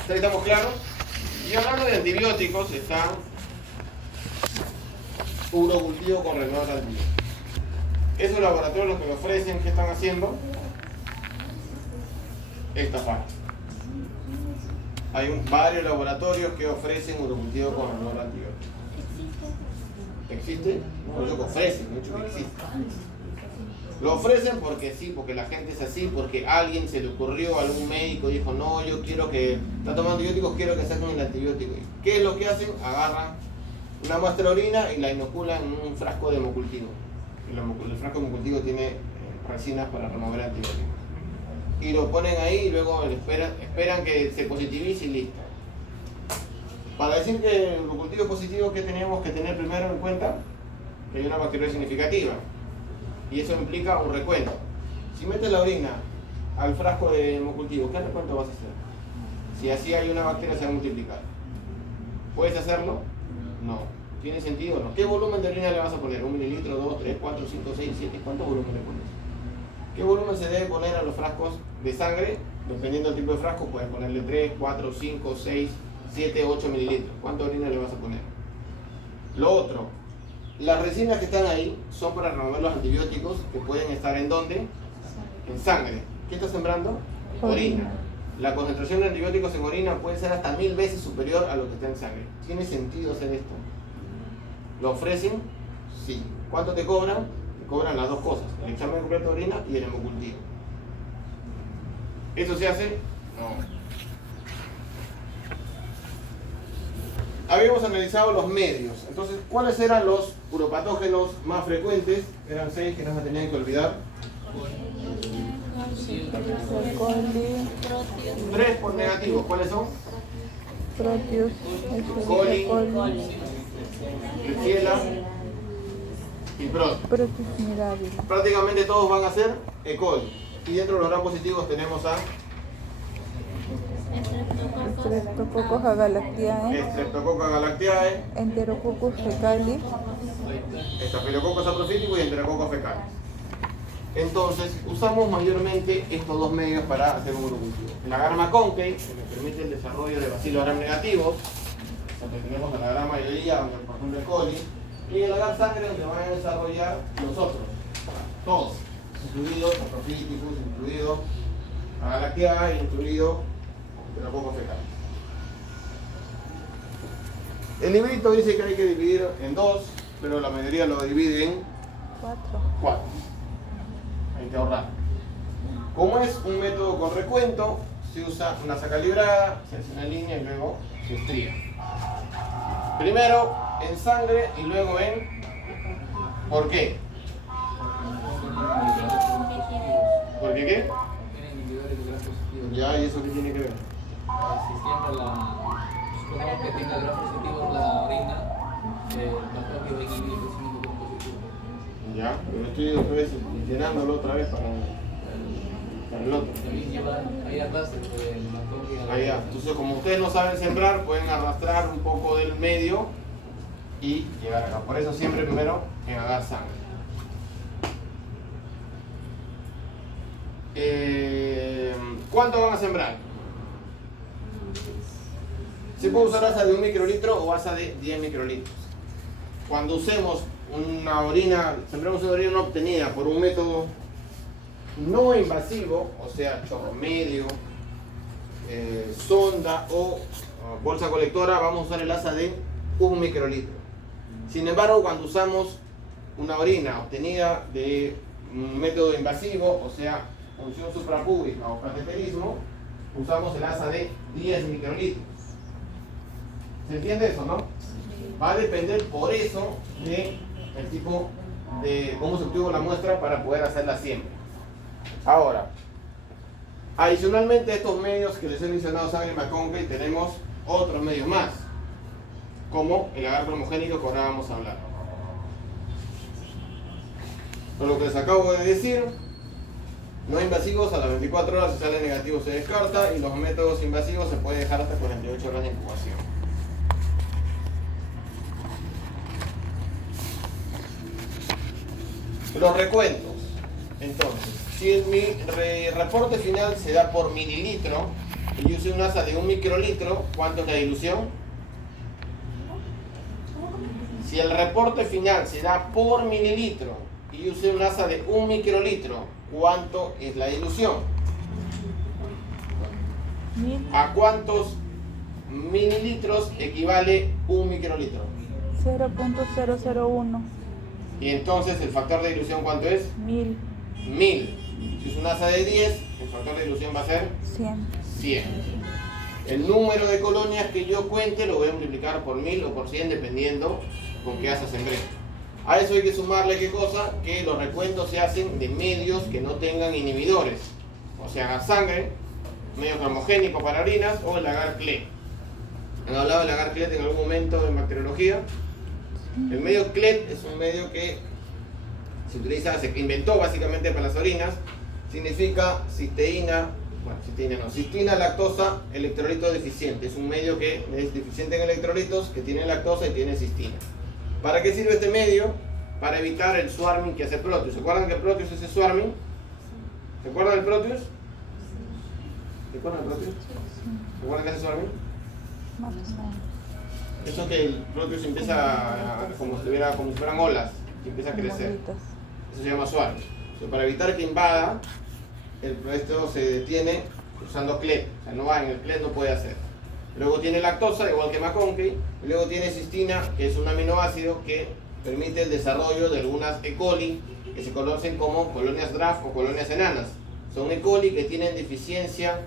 ¿Ahí estamos claros? Y hablando de antibióticos, está urocultivo con renovador antibiótico. Esos laboratorios los que me ofrecen, ¿qué están haciendo? Esta parte. Hay varios laboratorios que ofrecen urocultivo con renovador antibiótico. ¿Existe? No digo que ofrecen, no digo que existe. Lo ofrecen porque sí, porque la gente es así, porque a alguien se le ocurrió, algún médico dijo, no, yo quiero que, está tomando antibióticos, quiero que saquen el antibiótico. ¿Qué es lo que hacen? Agarran una muestra de orina y la inoculan en un frasco de hemocultivo. El frasco de hemocultivo tiene resinas para remover antibióticos. Y lo ponen ahí y luego esperan que se positivice y listo. Para decir que el hemocultivo es positivo, ¿qué tenemos que tener primero en cuenta? Que hay una bacteria significativa. Y eso implica un recuento. Si metes la orina al frasco de hemocultivo, ¿qué recuento vas a hacer? Si así hay una bacteria, se va a multiplicar. ¿Puedes hacerlo? No. ¿Tiene sentido o no? ¿Qué volumen de orina le vas a poner? ¿1 mililitro, 2, 3, 4, 5, 6, 7? ¿Cuántos volumen le pones? ¿Qué volumen se debe poner a los frascos de sangre? Dependiendo del tipo de frasco, puedes ponerle 3, 4, 5, 6, 7, 8 mililitros. ¿Cuánta orina le vas a poner? Lo otro, las resinas que están ahí son para remover los antibióticos que pueden estar ¿en dónde? En sangre. ¿Qué está sembrando? Orina. La concentración de antibióticos en orina puede ser hasta 1000 veces superior a lo que está en sangre. ¿Tiene sentido hacer esto? ¿Lo ofrecen? Sí. ¿Cuánto te cobran? Te cobran las dos cosas, el examen completo de orina y el hemocultivo. ¿Eso se hace? No. Habíamos analizado los medios. Entonces, ¿cuáles eran los uropatógenos más frecuentes? Eran 6 que no se tenían que olvidar. E. coli, 3 por negativos. ¿Cuáles son? Proteus, Coli, coli, Klebsiella y Proteus. Proteus mirabilis, Prácticamente todos van a ser E. coli. Y dentro de los gram positivos tenemos a Streptococcus agalactiae, Streptococcus galactiae, Enterococcus fecalis, Staphylococcus saprophyticus y Enterococcus fecalis. Entonces, usamos mayormente estos dos medios para hacer un urocultivo. El agar Maconkey, que me permite el desarrollo de bacilos gram negativos, donde tenemos la gran mayoría, donde por ejemplo E. coli, y el agar sangre, donde van a desarrollar los otros, todos, incluidos saprophyticus, incluido agalactiae, incluido Enterococcus fecalis. El librito dice que hay que dividir en 2, pero la mayoría lo divide en 4. Hay que ahorrar. Como es un método con recuento, se usa una saca librada, se hace una línea y luego se estría. Primero en sangre y luego en... ¿Por qué? ¿Por qué qué? Tienen inhibidores de gram positivos. Ya, ¿y eso qué tiene que ver? Si siempre supongamos que tenga gram positivos la orina, la propia va a inhibir el crecimiento gram positivo. Ya, pero estoy otra vez llenándolo otra vez para... el otro. También lleva ahí arrastre por el Macoque. Allá. Entonces, como ustedes no saben sembrar, pueden arrastrar un poco del medio y llegar acá. Por eso siempre primero enjuagar sangre. ¿Cuánto van a sembrar? Se puede usar asa de 1 microlitro o asa de 10 microlitros. Cuando usemos una orina, sembramos una orina obtenida por un método no invasivo, o sea, chorro medio, sonda o bolsa colectora, vamos a usar el asa de 1 microlitro. Sin embargo, cuando usamos una orina obtenida de un método invasivo, o sea, función suprapúbica o cateterismo, usamos el asa de 10 microlitros. ¿Se entiende eso, no? Va a depender por eso de el tipo de cómo se obtuvo la muestra para poder hacerla siempre. Ahora, adicionalmente a estos medios que les he mencionado, sangre y Maconcave, tenemos otros medios más, como el agar cromogénico que ahora vamos a hablar. Por lo que les acabo de decir, no invasivos a las 24 horas, si sale negativo se descarta, y los métodos invasivos se puede dejar hasta 48 horas de incubación. Los recuentos. Entonces, si mi reporte final se da por mililitro y yo usé un asa de 1 microlitro, ¿cuánto es la dilución? Si el reporte final se da por mililitro y yo usé un asa de 1 microlitro, ¿cuánto es la dilución? ¿A cuántos mililitros equivale 1 microlitro? 0.001. Y entonces el factor de dilución, ¿cuánto es? 1000. 1000. Si es un asa de 10, el factor de dilución va a ser 100. 100. El número de colonias que yo cuente lo voy a multiplicar por 1000 o por 100 dependiendo con qué asa sembré. A eso hay que sumarle qué cosa, que los recuentos se hacen de medios que no tengan inhibidores. O sea, agar sangre, medio cromogénico para orinas o el agar CLE. ¿Han hablado del agar CLE en algún momento en bacteriología? El medio CLET es un medio que se utiliza, se inventó básicamente para las orinas. Significa cisteína, bueno, cisteína no, cistina lactosa electrolito deficiente. Es un medio que es deficiente en electrolitos, que tiene lactosa y tiene cistina. ¿Para qué sirve este medio? Para evitar el swarming que hace Proteus. ¿Se acuerdan que Proteus es el swarming? ¿Se acuerdan del Proteus? ¿Se acuerdan del Proteus? ¿Se acuerdan que hace swarming? Más o menos. Eso que el Proteus empieza como si fueran olas, y empieza a crecer. Bolitas. Eso se llama swarming. Entonces, para evitar que invada, esto se detiene usando CLET. O sea, no va en el CLET, no puede hacer. Luego tiene lactosa, igual que Maconcave. Y luego tiene cistina, que es un aminoácido que permite el desarrollo de algunas E. coli, que se conocen como colonias draft o colonias enanas. Son E. coli que tienen deficiencia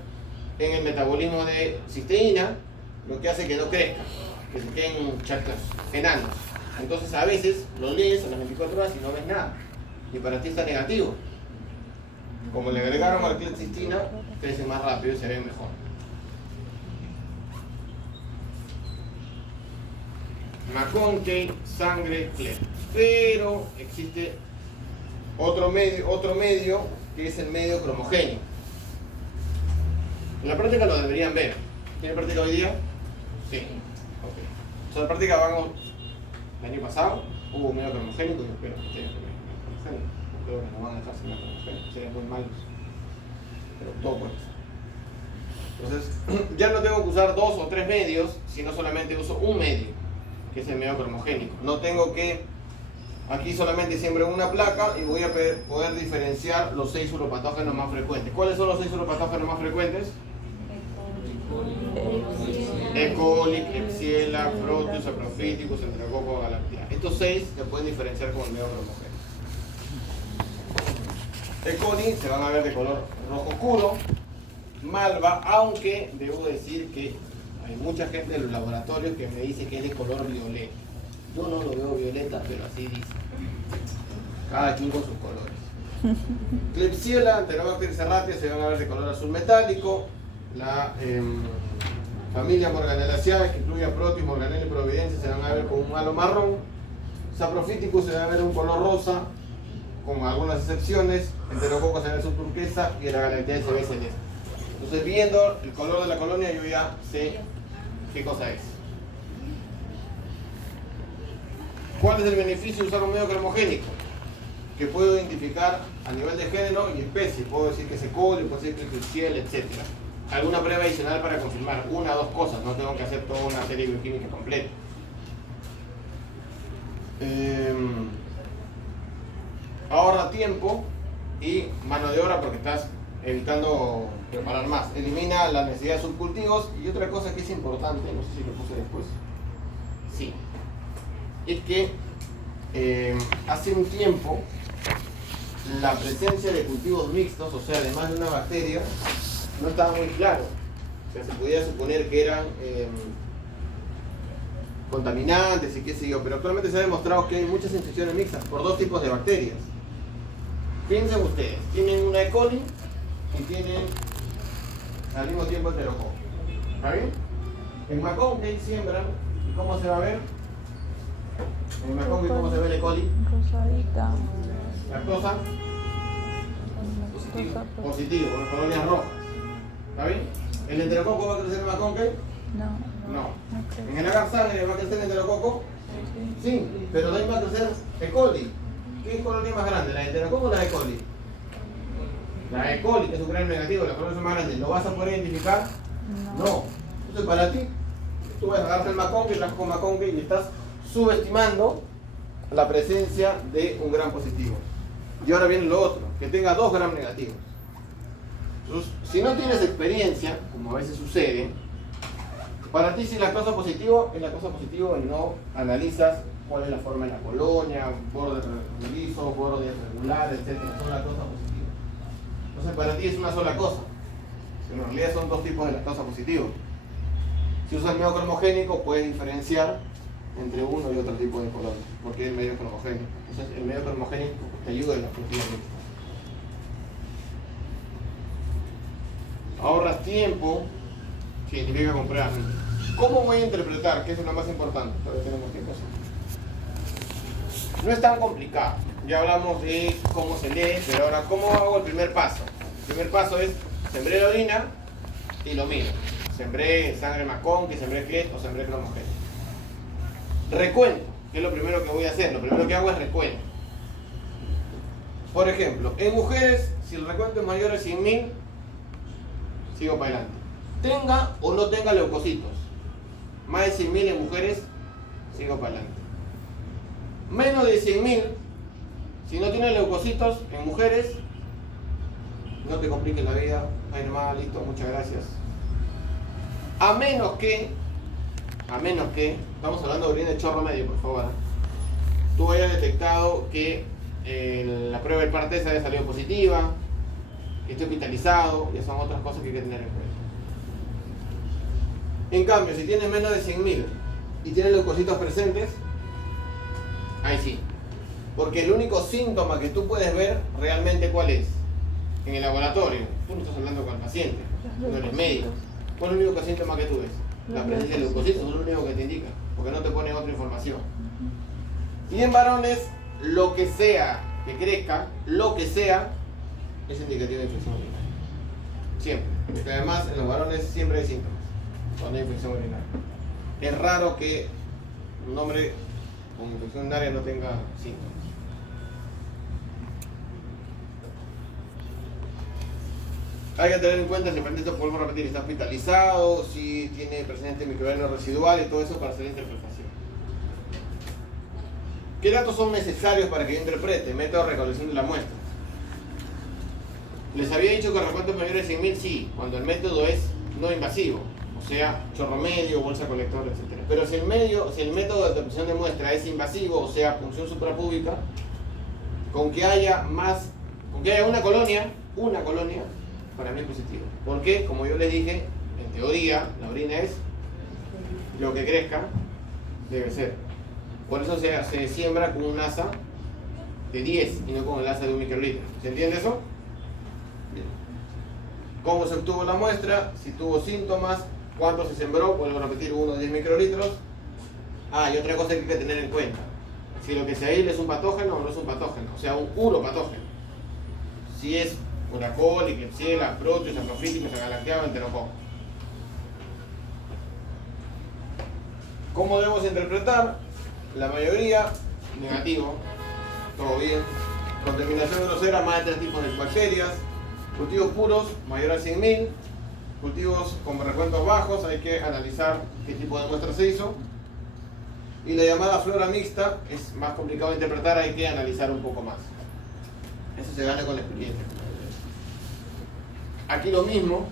en el metabolismo de cisteína, lo que hace que no crezcan, que se queden chacos, enanos. Entonces a veces lo lees a las 24 horas y no ves nada. Y para ti está negativo. Como le agregaron al cistina, crece más rápido y se ve mejor. Maconcave, sangre, CLET. Pero existe otro medio que es el medio cromogénico. En la práctica lo deberían ver. ¿Tiene práctica hoy día? Sí. Okay. O sea, la práctica vamos el año pasado, hubo medio cromogénico y espero que ustedes cromogénico. Creo que no van a dejar sin medio cromogénico, serían muy malos. Pero todo puede ser. Entonces, ya no tengo que usar 2 o 3 medios, sino solamente uso un medio, que es el medio cromogénico. No tengo que, aquí solamente siembro una placa y voy a poder diferenciar los 6 uropatógenos más frecuentes. ¿Cuáles son los 6 uropatógenos más frecuentes? E. coli, Klebsiella, Proteus, Saprophyticus, Enterococcus, Galactea. Estos 6 se pueden diferenciar como el medio cromogénico. E. coli se van a ver de color rojo oscuro, malva, aunque debo decir que hay mucha gente en los laboratorios que me dice que es de color violeta. Yo no lo veo violeta, pero así dice. Cada quien con sus colores. Klebsiella, Enterobacter serratia se van a ver de color azul metálico. La familia Morganelaceae, que incluye a Proteus, Morganella y Providencia, se van a ver con un halo marrón. Saprophyticus se va a ver un color rosa, con algunas excepciones. Enterococo se ve azul turquesa y la galactea se ve celeste. Entonces, viendo el color de la colonia, yo ya sé qué cosa es. ¿Cuál es el beneficio de usar un medio cromogénico? Que puedo identificar a nivel de género y especie. Puedo decir que es E. coli, puedo decir que es Klebsiella, etc. Alguna prueba adicional para confirmar una o dos cosas. No tengo que hacer toda una serie bioquímica completa. Ahorra tiempo y mano de obra porque estás evitando preparar más. Elimina la necesidad de subcultivos. Y otra cosa que es importante, no sé si lo puse después. Sí. Es que hace un tiempo la presencia de cultivos mixtos, o sea, además de una bacteria, no estaba muy claro. O sea, se podía suponer que eran contaminantes y qué sé yo, pero actualmente se ha demostrado que hay muchas infecciones mixtas por dos tipos de bacterias. Piensen ustedes, tienen una E. coli y tienen al mismo tiempo enterococo. ¿Está bien? En McConkey siembran, ¿y cómo se va a ver? En McConkey, ¿cómo se ve el E. coli? Rosadita. Lactosa positivo, con las colonias rojas. ¿Está bien? ¿El enterococo va a crecer en McConkey? No. creo. ¿En el agar sangre va a crecer el enterococo? Sí, pero de ahí va a crecer E. coli. ¿Qué colonia más grande? ¿La de enterococo o la de E. coli? La E. coli, que es un gran negativo, la colonia más grande. ¿Lo vas a poder identificar? No. Entonces, para ti, tú vas a agarrar el McConkey, trabajas con McConkey y estás subestimando la presencia de un gram positivo. Y ahora viene lo otro, que tenga 2 gram negativos. Entonces, si no tienes experiencia, como a veces sucede, para ti si lactosa positivo es lactosa positivo y no analizas cuál es la forma de la colonia, bordes lisos, bordes regulares, etc. Son lactosa positivos. Entonces para ti es una sola cosa, pero en realidad son 2 tipos de lactosa positivo. Si usas medio cromogénico puedes diferenciar entre uno y otro tipo de colonia, porque es el medio cromogénico. Entonces el medio cromogénico te ayuda en la proteína mixta. Ahorras tiempo, significa comprar. ¿Cómo voy a interpretar? ¿Qué es lo más importante? Todavía tenemos tiempo. No es tan complicado. Ya hablamos de cómo se lee, pero ahora, ¿cómo hago el primer paso? El primer paso es, sembré la orina y lo miro. Sembré sangre McConkey, sembré Clet o sembré cromogénico. Recuento, que es lo primero que voy a hacer. Lo primero que hago es recuento. Por ejemplo, en mujeres, si el recuento es mayor a 100.000, sigo para adelante. Tenga o no tenga leucocitos. Más de 100.000 en mujeres, sigo para adelante. Menos de 100.000, si no tiene leucocitos en mujeres, no te compliques la vida. Ahí nomás, listo, muchas gracias. A menos que, estamos hablando de orina de chorro medio, por favor, tú hayas detectado que la prueba del parte se haya salido positiva, que esté hospitalizado, ya son otras cosas que hay que tener en cuenta. En cambio, si tienes menos de 100.000 y tienes leucocitos presentes, ahí sí. Porque el único síntoma que tú puedes ver realmente, ¿cuál es? En el laboratorio. Tú no estás hablando con el paciente, no eres médico. ¿Cuál es el único síntoma que tú ves? La presencia de leucocitos, es lo único que te indica, porque no te pone otra información. Y en varones, lo que sea que crezca, lo que sea, es indicativo de infección urinaria. Siempre. Porque además en los varones siempre hay síntomas cuando hay infección urinaria. Es raro que un hombre con infección urinaria no tenga síntomas. Hay que tener en cuenta si el paciente, vuelvo a repetir, está hospitalizado, si tiene presente microbiano residual y todo eso para hacer la interpretación. ¿Qué datos son necesarios para que yo interprete? Método de recolección de la muestra. Les había dicho que el recuento es mayor de 100.000, sí, cuando el método es no invasivo, o sea, chorro medio, bolsa colectora, etc. Pero si el método de interpretación de muestra es invasivo, o sea, punción suprapúbica, con que haya una colonia, para mí es positivo. Porque, como yo les dije, en teoría, la orina es lo que crezca, debe ser. Por eso se siembra con un asa de 10 y no con el asa de 1 microlitro. ¿Se entiende eso? Bien. ¿Cómo se obtuvo la muestra? Si tuvo síntomas, cuánto se sembró, vuelvo a repetir, 1 a 10 microlitros. Y otra cosa que hay que tener en cuenta. Si lo que se aísla es un patógeno o no es un patógeno, o sea, un uropatógeno. Si es Uracoli, Klebsiella, Proteus, Saprophytic, Mesogalacteago, Enterococcus. ¿Cómo debemos interpretar? La mayoría, negativo, todo bien. Contaminación grosera, más de 3 tipos de bacterias. Cultivos puros, mayor a 100.000. Cultivos con recuentos bajos, hay que analizar qué tipo de muestra se hizo. Y la llamada flora mixta es más complicado de interpretar, hay que analizar un poco más. Eso se gana con la experiencia. Aquí lo mismo,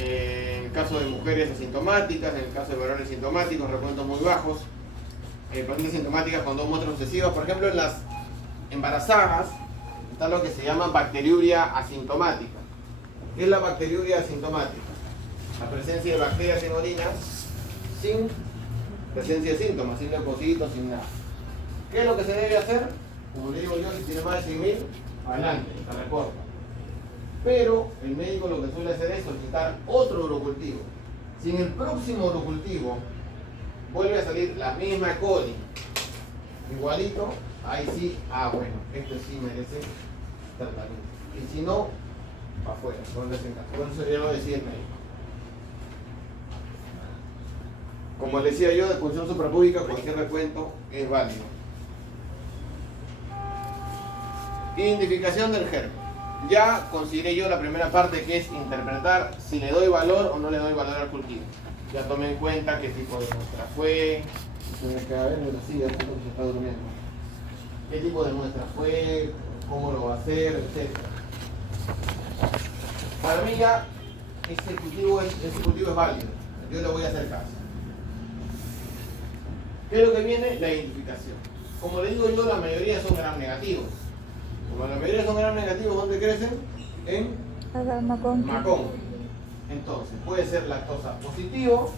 en el caso de mujeres asintomáticas, en el caso de varones sintomáticos, recuentos muy bajos. Pacientes sintomáticas con 2 muestras sucesivas. Por ejemplo, en las embarazadas está lo que se llama bacteriuria asintomática. ¿Qué es la bacteriuria asintomática? La presencia de bacterias en orina sin presencia de síntomas, sin leucocitos, sin nada. ¿Qué es lo que se debe hacer? Como le digo yo, si tiene más de 100.000, adelante, se reporta. Pero el médico lo que suele hacer es solicitar otro urocultivo. Si en el próximo urocultivo vuelve a salir la misma E. coli, igualito, ahí sí, bueno, esto sí merece tratamiento. Y si no, para afuera, póngase en casa. Bueno, eso ya lo decía el médico. Como les decía yo, de expulsión suprapúbica, cualquier recuento es válido. Identificación del germen. Ya consideré yo la primera parte, que es interpretar si le doy valor o no le doy valor al cultivo. Ya tomé en cuenta qué tipo de muestra fue. Se me queda ver, pero sí, ya se está durmiendo. Qué tipo de muestra fue, cómo lo va a hacer, etc. Para mí ya ese cultivo es válido. Yo le voy a hacer caso. ¿Qué es lo que viene? La identificación. Como le digo yo, la mayoría son gram negativos. Como la mayoría son gram negativos, ¿dónde crecen? En Macón. Entonces, puede ser lactosa positivo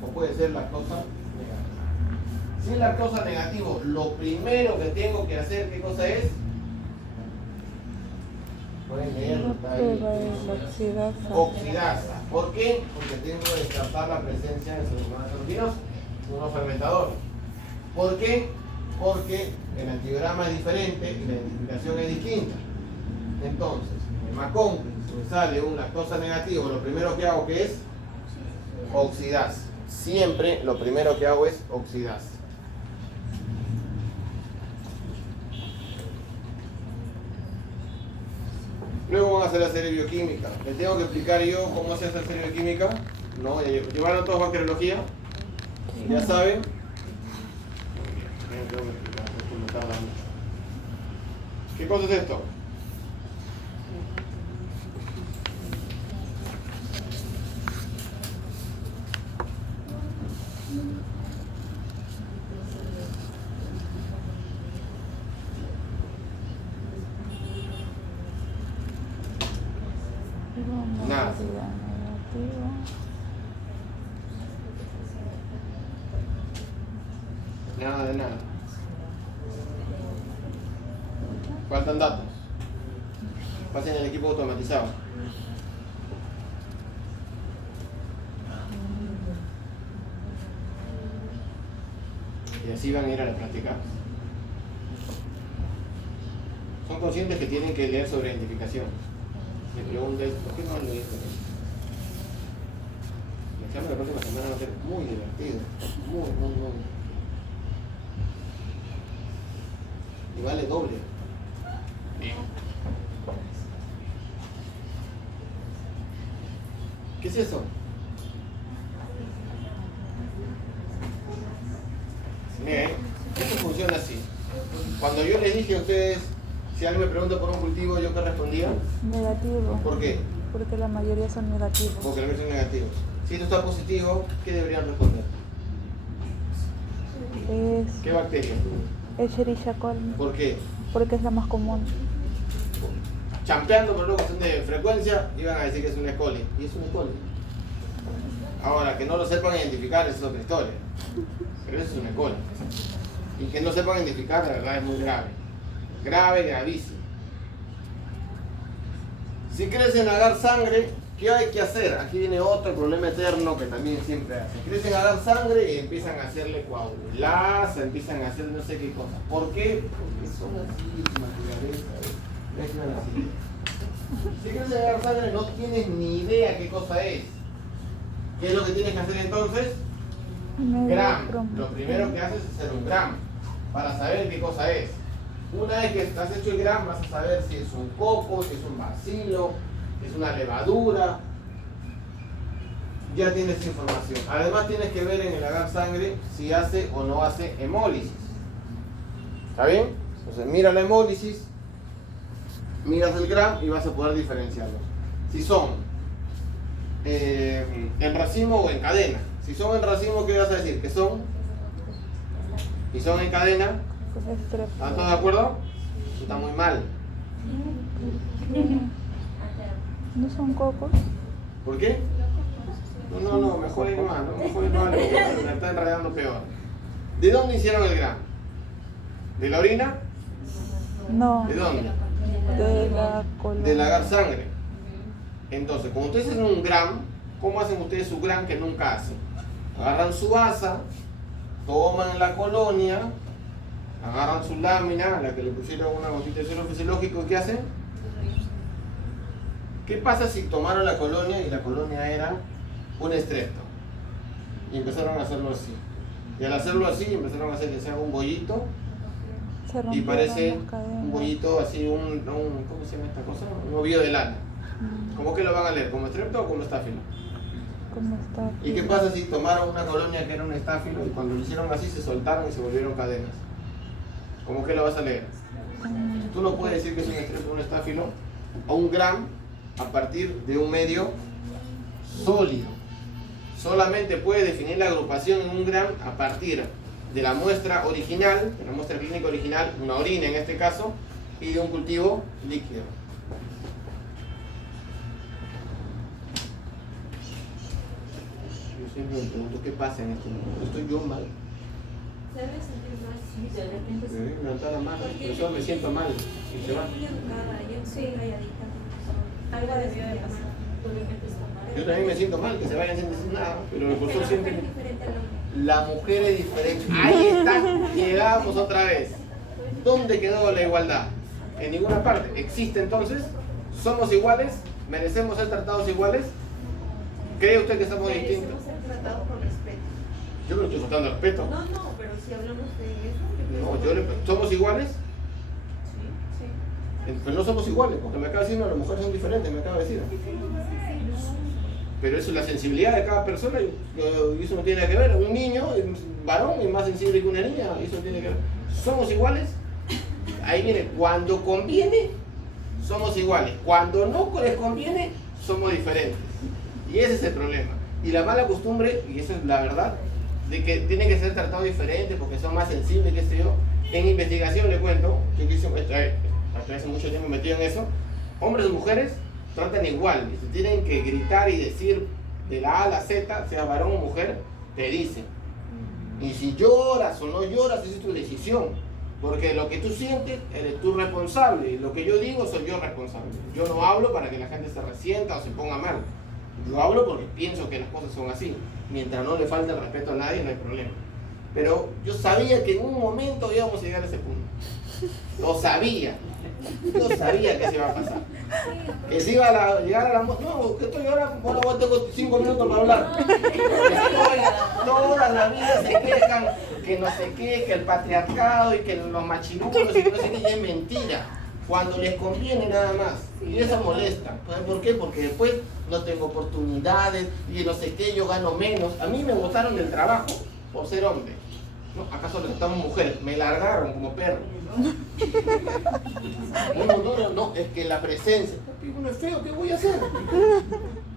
o puede ser lactosa negativa. Si es lactosa negativo, lo primero que tengo que hacer, ¿qué cosa es? Pueden leerlo, está ahí. Oxidasa. ¿Por qué? Porque tengo que descartar la presencia de pseudomonas uno fermentador. ¿Por qué? Porque el antigrama es diferente y la identificación es distinta. Entonces, en el Macón, si me sale un lactosa negativo, lo primero que hago que es oxidasa. Siempre lo primero que hago es oxidasa. Luego vamos a hacer la serie bioquímica. ¿Les tengo que explicar yo cómo se hace la serie bioquímica? No, ¿llevaron todos bacteriología? ¿Ya saben? ¿Qué cosa es esto? Nada. Nada de nada. Faltan datos. Pasen el equipo automatizado. Y así van a ir a la práctica. Son conscientes que tienen que leer sobre identificación. Me preguntan, ¿por qué no lo leí? El examen de la próxima semana va a ser muy divertido. Muy. Y vale doble. Bien. ¿Qué es eso? Bien, esto funciona así. Cuando yo les dije a ustedes, si alguien me pregunta por un cultivo, ¿yo qué respondía? Negativo. ¿Por qué? Porque la mayoría son negativos. Porque la mayoría son negativos. Si esto está positivo, ¿qué deberían responder? ¿Qué bacteria? Escherichia coli. ¿Por qué? Porque es la más común. Champeando por una cuestión de frecuencia, iban a decir que es una E. coli. Y es una E. coli. Ahora, que no lo sepan identificar, esa es otra historia. Pero eso es una E. coli. Y que no sepan identificar, la verdad es muy grave. Gravísimo. Si crecen a dar sangre, ¿qué hay que hacer? Aquí viene otro problema eterno que también siempre hacen. Crecen a dar sangre y empiezan a hacerle coagulasa, empiezan a hacer no sé qué cosas. ¿Por qué? Porque son así, naturaleza. Si quieres agarrar sangre no tienes ni idea qué cosa es. ¿Qué es lo que tienes que hacer entonces? Medio Gram. cromo. Lo primero que haces es hacer un gram para saber qué cosa es. Una vez que has hecho el gram vas a saber si es un coco, si es un bacilo, si es una levadura. Ya tienes información. Además tienes que ver en el agar sangre si hace o no hace hemólisis. ¿Está bien? Entonces mira la hemólisis, miras el gram y vas a poder diferenciarlos. Si son en racimo o en cadena. Si son en racimo, ¿qué vas a decir? Que son. Si son en cadena, ¿están todos de acuerdo? Eso está muy mal. ¿No son cocos? ¿Por qué? No, mejor ir más, ¿no? Mejor ir más, me está enredando peor. ¿De dónde hicieron el gram? ¿De la orina? No, ¿De dónde? de la colon. Del agar sangre. Entonces, cuando ustedes hacen un gram, ¿cómo hacen ustedes su gram que nunca hacen? Agarran su asa, toman la colonia, agarran su lámina, a la que le pusieron una gotita de suelo fisiológico, ¿qué hacen? ¿Qué pasa si tomaron la colonia y la colonia era un estrepto? Y empezaron a hacerlo así. Y al hacerlo así, empezaron a hacer que sea un bollito. Se Y rompieron parece las cadenas. un bollito así, ¿cómo se llama esta cosa? Un ovillo de lana. ¿Cómo que lo van a leer? ¿Como estrepto o como estáfilo? ¿Cómo está? ¿Y qué pasa si tomaron una colonia que era un estáfilo y cuando lo hicieron así se soltaron y se volvieron cadenas? ¿Cómo que lo vas a leer? Tú no puedes decir que es un estrepto o un estáfilo o un gram a partir de un medio sólido. Solamente puedes definir la agrupación en un gram a partir de la muestra original, de la muestra clínica original, una orina en este caso, y de un cultivo líquido. Yo siempre me pregunto qué pasa en este mundo. ¿Estoy yo mal? Se debe sentir mal, sí, de repente Me debe levantar la mano, por eso me siento mal y se va. muy educada, yo soy calladita. Algo debió de pasar. Yo también me siento mal, que se vayan sin decir nada, pero el profesor Es siempre... diferente al hombre. La mujer es diferente. Ahí está, llegamos otra vez. ¿Dónde quedó la igualdad? En ninguna parte. ¿Existe entonces? ¿Somos iguales? ¿Merecemos ser tratados iguales? ¿Cree usted que somos distintos? Merecemos ser tratados con respeto. Yo no estoy faltando respeto. No, pero si hablamos de eso, ¿Somos iguales? Sí. Pero no somos iguales, porque me acaba de decir, no, las mujeres son diferentes, me acaba de decir. Pero eso es la sensibilidad de cada persona y eso no tiene nada que ver. Un niño, un varón, es más sensible que una niña, y eso no tiene que ver. ¿Somos iguales? Ahí viene, cuando conviene, somos iguales. Cuando no les conviene, somos diferentes. Y ese es el problema. Y la mala costumbre, y eso es la verdad, de que tienen que ser tratados diferentes porque son más sensibles, qué sé yo. En investigación le cuento, yo que hice, hace mucho tiempo metido en eso, hombres y mujeres tratan igual, y se tienen que gritar y decir de la A a la Z, sea varón o mujer, te dicen. Y si lloras o no lloras, esa es tu decisión. Porque lo que tú sientes, eres tú responsable. Y lo que yo digo, soy yo responsable. Yo no hablo para que la gente se resienta o se ponga mal. Yo hablo porque pienso que las cosas son así. Mientras no le falte el respeto a nadie, no hay problema. Pero yo sabía que en un momento íbamos a llegar a ese punto. Lo sabía. Yo sabía que se iba a pasar. Que se iba a llegar a la... No, que estoy ahora, bueno, tengo 5 minutos para hablar. Toda la vida se quejan que no sé qué, que el patriarcado y que los machirulos y que no sé qué, y es mentira. Cuando les conviene nada más. Y eso molesta. ¿Por qué? Porque después no tengo oportunidades y no sé qué, yo gano menos. A mí me botaron del trabajo por ser hombre. ¿No? ¿Acaso estamos mujeres? Me largaron como perro. No, es que la presencia. Uno es feo, ¿qué voy a hacer?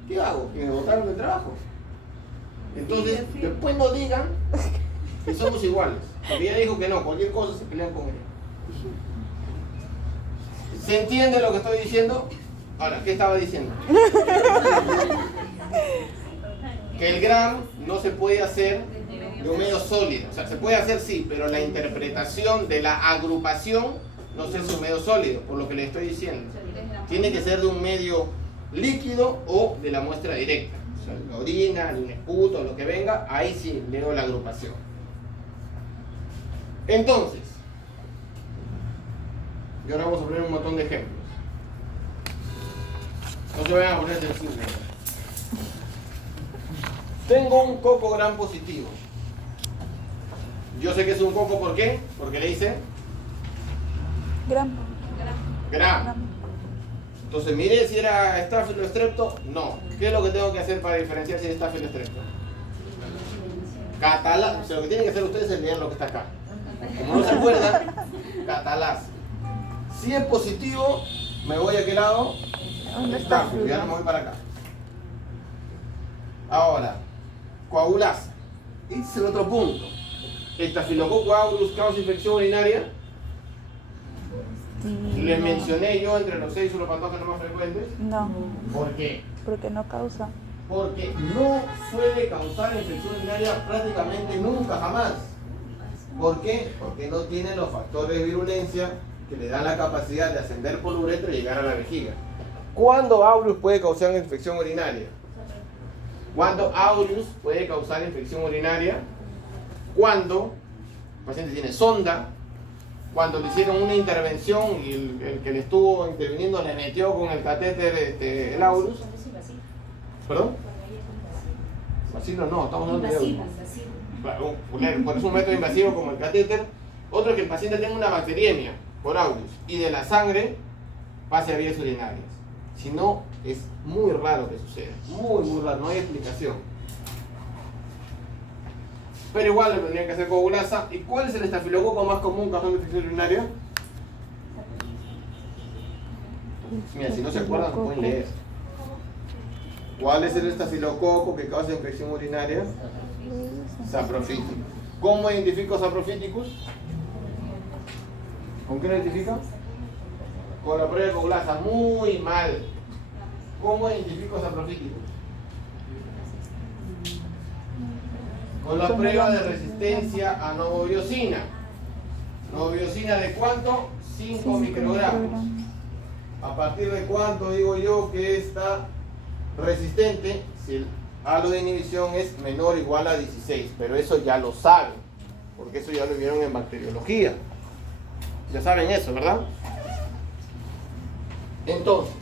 ¿Qué hago? Que me botaron del trabajo. Entonces, después no digan que somos iguales. Porque ella dijo que no, cualquier cosa se pelean con ella. ¿Se entiende lo que estoy diciendo? Ahora, ¿qué estaba diciendo? Que el gram no se puede hacer de un medio sólido. O sea, se puede hacer sí, pero la interpretación de la agrupación no es un medio sólido, por lo que le estoy diciendo. Tiene que ser de un medio líquido o de la muestra directa. O sea, la orina, el esputo, lo que venga, ahí sí leo la agrupación. Entonces, y ahora vamos a poner un montón de ejemplos. No se vayan a poner sensibles. Tengo un coco gram positivo. Yo sé que es un coco, ¿por qué? Porque le hice Gram. gram. Entonces, mire si era Staphylo strepto. No. ¿Qué es lo que tengo que hacer para diferenciar si es Staphylo strepto? O sea, lo que tienen que hacer ustedes es leer lo que está acá. Como no se acuerdan, catalase. Si es positivo, me voy a qué lado. ¿Dónde está? Staphylo, ya no me voy para acá. Ahora, coagulasa. Este es el otro punto. Staphylococcus aureus causa infección urinaria. Les mencioné yo entre los 6 uropatógenos más frecuentes. No, ¿Por qué? porque no causa. Porque no suele causar infección urinaria prácticamente nunca, jamás. ¿Por qué? Porque no tiene los factores de virulencia que le dan la capacidad de ascender por la uretra y llegar a la vejiga. ¿Cuándo aureus puede causar infección urinaria? ¿Cuándo aureus puede causar infección urinaria? Cuando el paciente tiene sonda, cuando le hicieron una intervención y el que le estuvo interviniendo le metió con el catéter el aureus. ¿Perdón? Vacilo no, estamos hablando de aureus. Claro, por eso un método invasivo como el catéter. Otro es que el paciente tenga una bacteriemia por aureus y de la sangre pase a vías urinarias. Si no, es muy raro que suceda. Muy raro, no hay explicación. Pero igual le tendrían que hacer coagulasa. ¿Y cuál es el estafilococo más común causando infección urinaria? Mira, si no se acuerdan, lo pueden leer. ¿Cuál es el estafilococo que causa infección urinaria? Saprophyticus. ¿Cómo identifico Saprophyticus? ¿Con qué lo identifico? Con la prueba de coagulasa. Muy mal. ¿Cómo identifico Saprophyticus? Con la prueba de resistencia a novobiosina. ¿Novobiosina de cuánto? 5 microgramos. ¿A partir de cuánto digo yo que está resistente? Si el halo de inhibición es menor o igual a 16. Pero eso ya lo saben, porque eso ya lo vieron en bacteriología. Ya saben eso, ¿verdad? Entonces,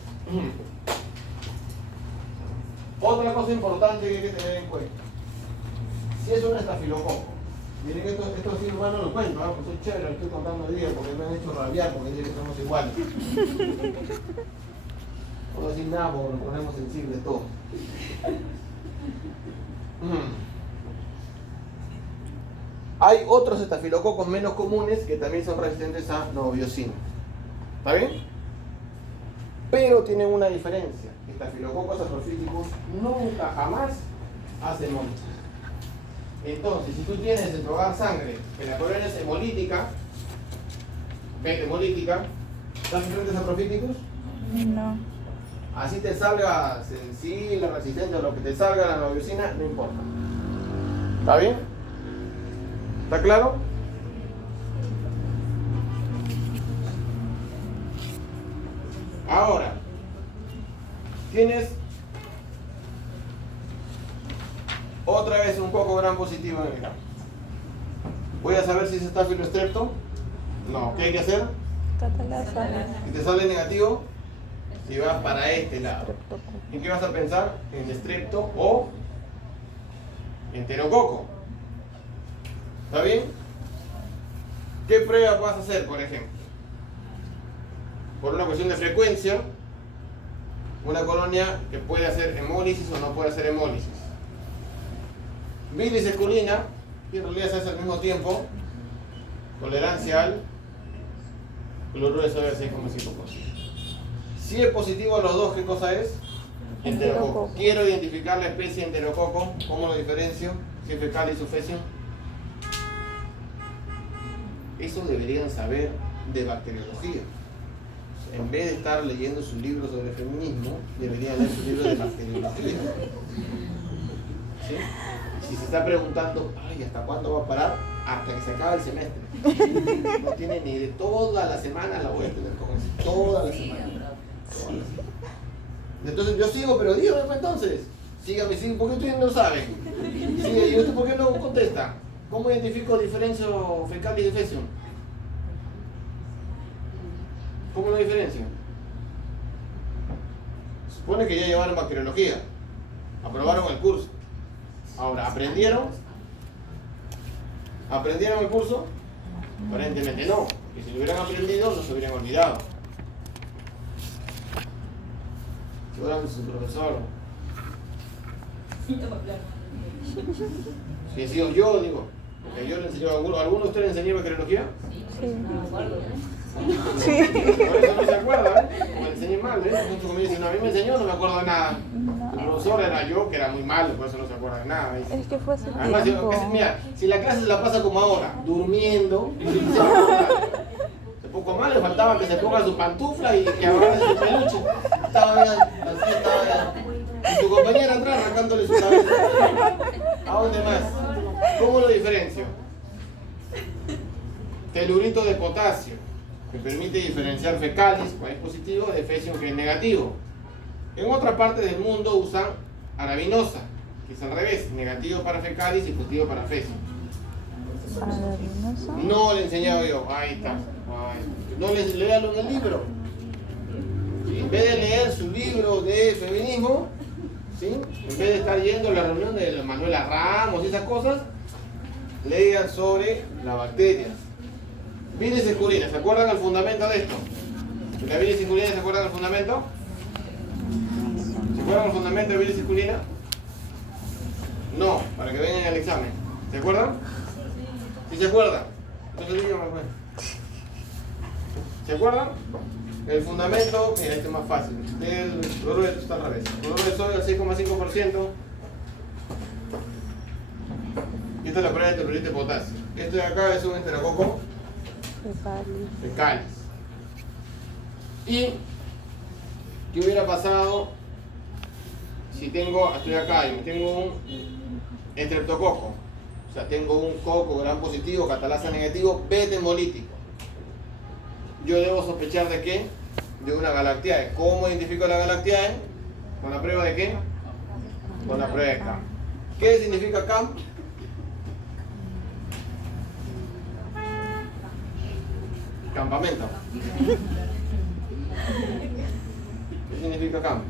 otra cosa importante que hay que tener en cuenta. Si es un estafilococo, miren que esto sí, hermano, lo cuento, pues soy chévere, lo estoy contando hoy día porque me han hecho rabiar, porque dicen que somos iguales. No puedo decir nada porque nos ponemos sensibles todos. Hay otros estafilococos menos comunes que también son resistentes a novobiosina. ¿Está bien? Pero tienen una diferencia. Staphylococcus saprophyticus nunca jamás hace hemólisis. Entonces, si tú tienes en tu hogar sangre que la colorina es hemolítica, beta hemolítica, ¿estás frente a saprophyticus? No. Así te salga sensible, resistente o lo que te salga la novobiosina, no importa. ¿Está bien? ¿Está claro? Ahora, tienes otra vez un coco gram positivo en el gram. Voy a saber si es Staphylo strepto. No, ¿qué hay que hacer? Catalasa. Si te sale negativo, y vas para este lado. ¿En qué vas a pensar? En strepto o enterococo. ¿Está bien? ¿Qué prueba vas a hacer, por ejemplo? Por una cuestión de frecuencia, una colonia que puede hacer hemólisis o no puede hacer hemólisis. Bilis esculina, que en realidad se hace al mismo tiempo, tolerancia al cloruro de sodio 6,5%. Si es positivo a los dos, ¿qué cosa es? Enterococo. Quiero identificar la especie enterococo. ¿Cómo lo diferencio? Si es fecal y su fecio. Eso deberían saber de bacteriología. En vez de estar leyendo sus libros sobre feminismo, deberían leer sus libros de bacteriología. ¿Sí? Si se está preguntando, ay, ¿hasta cuándo va a parar? Hasta que se acabe el semestre. No tiene ni de toda la semana, la voy a tener como si toda la semana. Entonces yo sigo, pero dígame pues, entonces. Sígame, sí, ¿por qué ustedes no saben? Sí, ¿y usted por qué no contesta? ¿Cómo identifico diferencio fecal y de fecio? ¿Cómo lo diferencio? supone que ya llevaron bacteriología, aprobaron el curso. Ahora, ¿aprendieron? ¿Aprendieron el curso? Aparentemente no, porque si lo hubieran aprendido no se hubieran olvidado. Si fueran su profesor. Si he sido yo, digo, porque yo le enseñé a alguno de ustedes le enseñé bacteriología. Sí. Por eso no se acuerda, ¿eh? Como le enseñé mal, ¿eh? Muchos me dicen, no, a mí me enseñó, no me acuerdo de nada. El profesor era yo, que era muy malo, por eso no se acuerda de nada. Es que fue hace Además, tiempo. mira, si la clase se la pasa como ahora, durmiendo, se va a acordar. Un poco mal, le faltaba que se ponga su pantufla y que agarre su peluche. Estaba bien, así estaba bien. Y su compañera atrás arrancándole su cabeza. ¿A dónde más? ¿Cómo lo diferencio? Telurito de potasio, que permite diferenciar fecalis, cual es positivo, de fecium, que es negativo. En otra parte del mundo usan arabinosa, que es al revés, negativo para fecalis y positivo para fecium. ¿Arabinosa? No le he enseñado yo, ahí está. Ay, no les léalo en el libro. ¿Sí? En vez de leer su libro de feminismo, ¿sí? En vez de estar yendo a la reunión de Manuela Ramos y esas cosas, lean sobre las bacterias. Bilis escurina, ¿se acuerdan el fundamento de esto? ¿De la bilis escurina se acuerdan el fundamento? ¿Se acuerdan el fundamento de bilis escurina? No, para que vengan al examen. ¿Se acuerdan? ¿Sí se acuerdan? Entonces díganme pues. ¿Se acuerdan? El fundamento, mira, este es más fácil. El cloruro de está al revés. El cloruro de sodio al 6,5%. Y esta es la prueba de telurito de potasio. Esto de acá es un enterococo fecalis. ¿Y qué hubiera pasado si estoy acá y tengo un estreptococo? O sea, tengo un coco gram positivo, catalasa negativo, beta hemolítico. Yo debo sospechar de qué? De una galactiae. ¿Cómo identifico la galactiae? ¿Con la prueba de qué? Con la prueba de CAM. ¿Qué significa CAM? Campamento. ¿Qué significa CAM?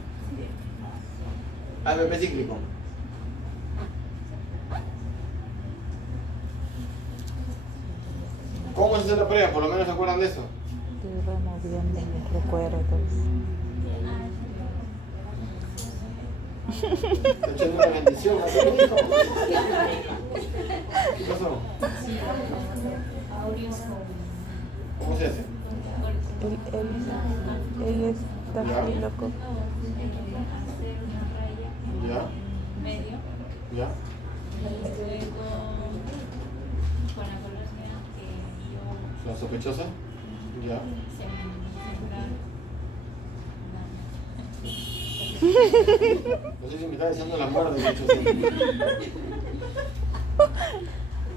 AMP cíclico. ¿Cómo se hace la prueba? Por lo menos se acuerdan de eso. Estoy removiendo mis recuerdos. Está echando una bendición. ¿No? ¿Qué pasó? ¿Cómo se hace? Él está muy loco. ¿Ya? ¿Ya? ¿La sospechosa? ¿Ya? No sé si me está diciendo la muerte, de hecho.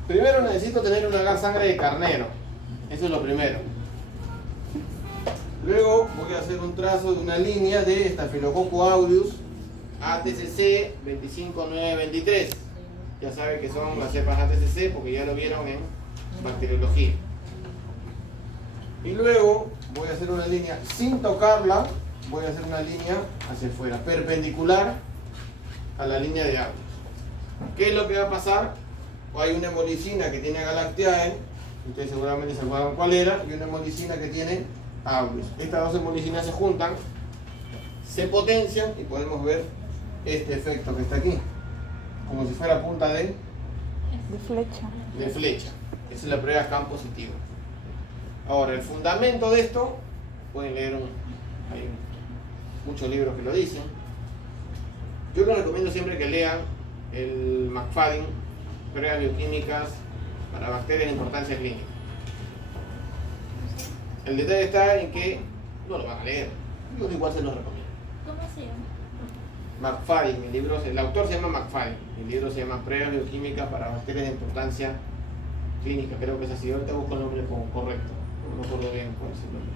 Primero necesito tener una sangre de carnero. Eso es lo primero. Luego voy a hacer un trazo de una línea de Staphylococcus aureus ATCC 25923. Ya saben que son las cepas ATCC porque ya lo vieron en bacteriología. Y luego voy a hacer una línea sin tocarla, voy a hacer una línea hacia afuera, perpendicular a la línea de aureus. ¿Qué es lo que va a pasar? Hay una hemolicina que tiene galactiae, ustedes seguramente se acuerdan cuál era, y una hemolicina que tiene aureus. Estas dos hemolicinas se juntan, se potencian y podemos ver este efecto que está aquí, como si fuera punta de flecha. Esa es la prueba CAM positivo. Ahora, el fundamento de esto, pueden leer hay muchos libros que lo dicen. Yo les recomiendo siempre que lean el McFadden, pruebas bioquímicas para bacterias de importancia clínica. El detalle está en que no lo van a leer. Yo igual se los recomiendo. ¿Cómo se llama? McFadden, el autor se llama McFadden. El libro se llama Pruebas bioquímicas para bacterias de importancia clínica. Creo que es así. Ahorita busco el nombre correcto. No me acuerdo bien cuál es el nombre.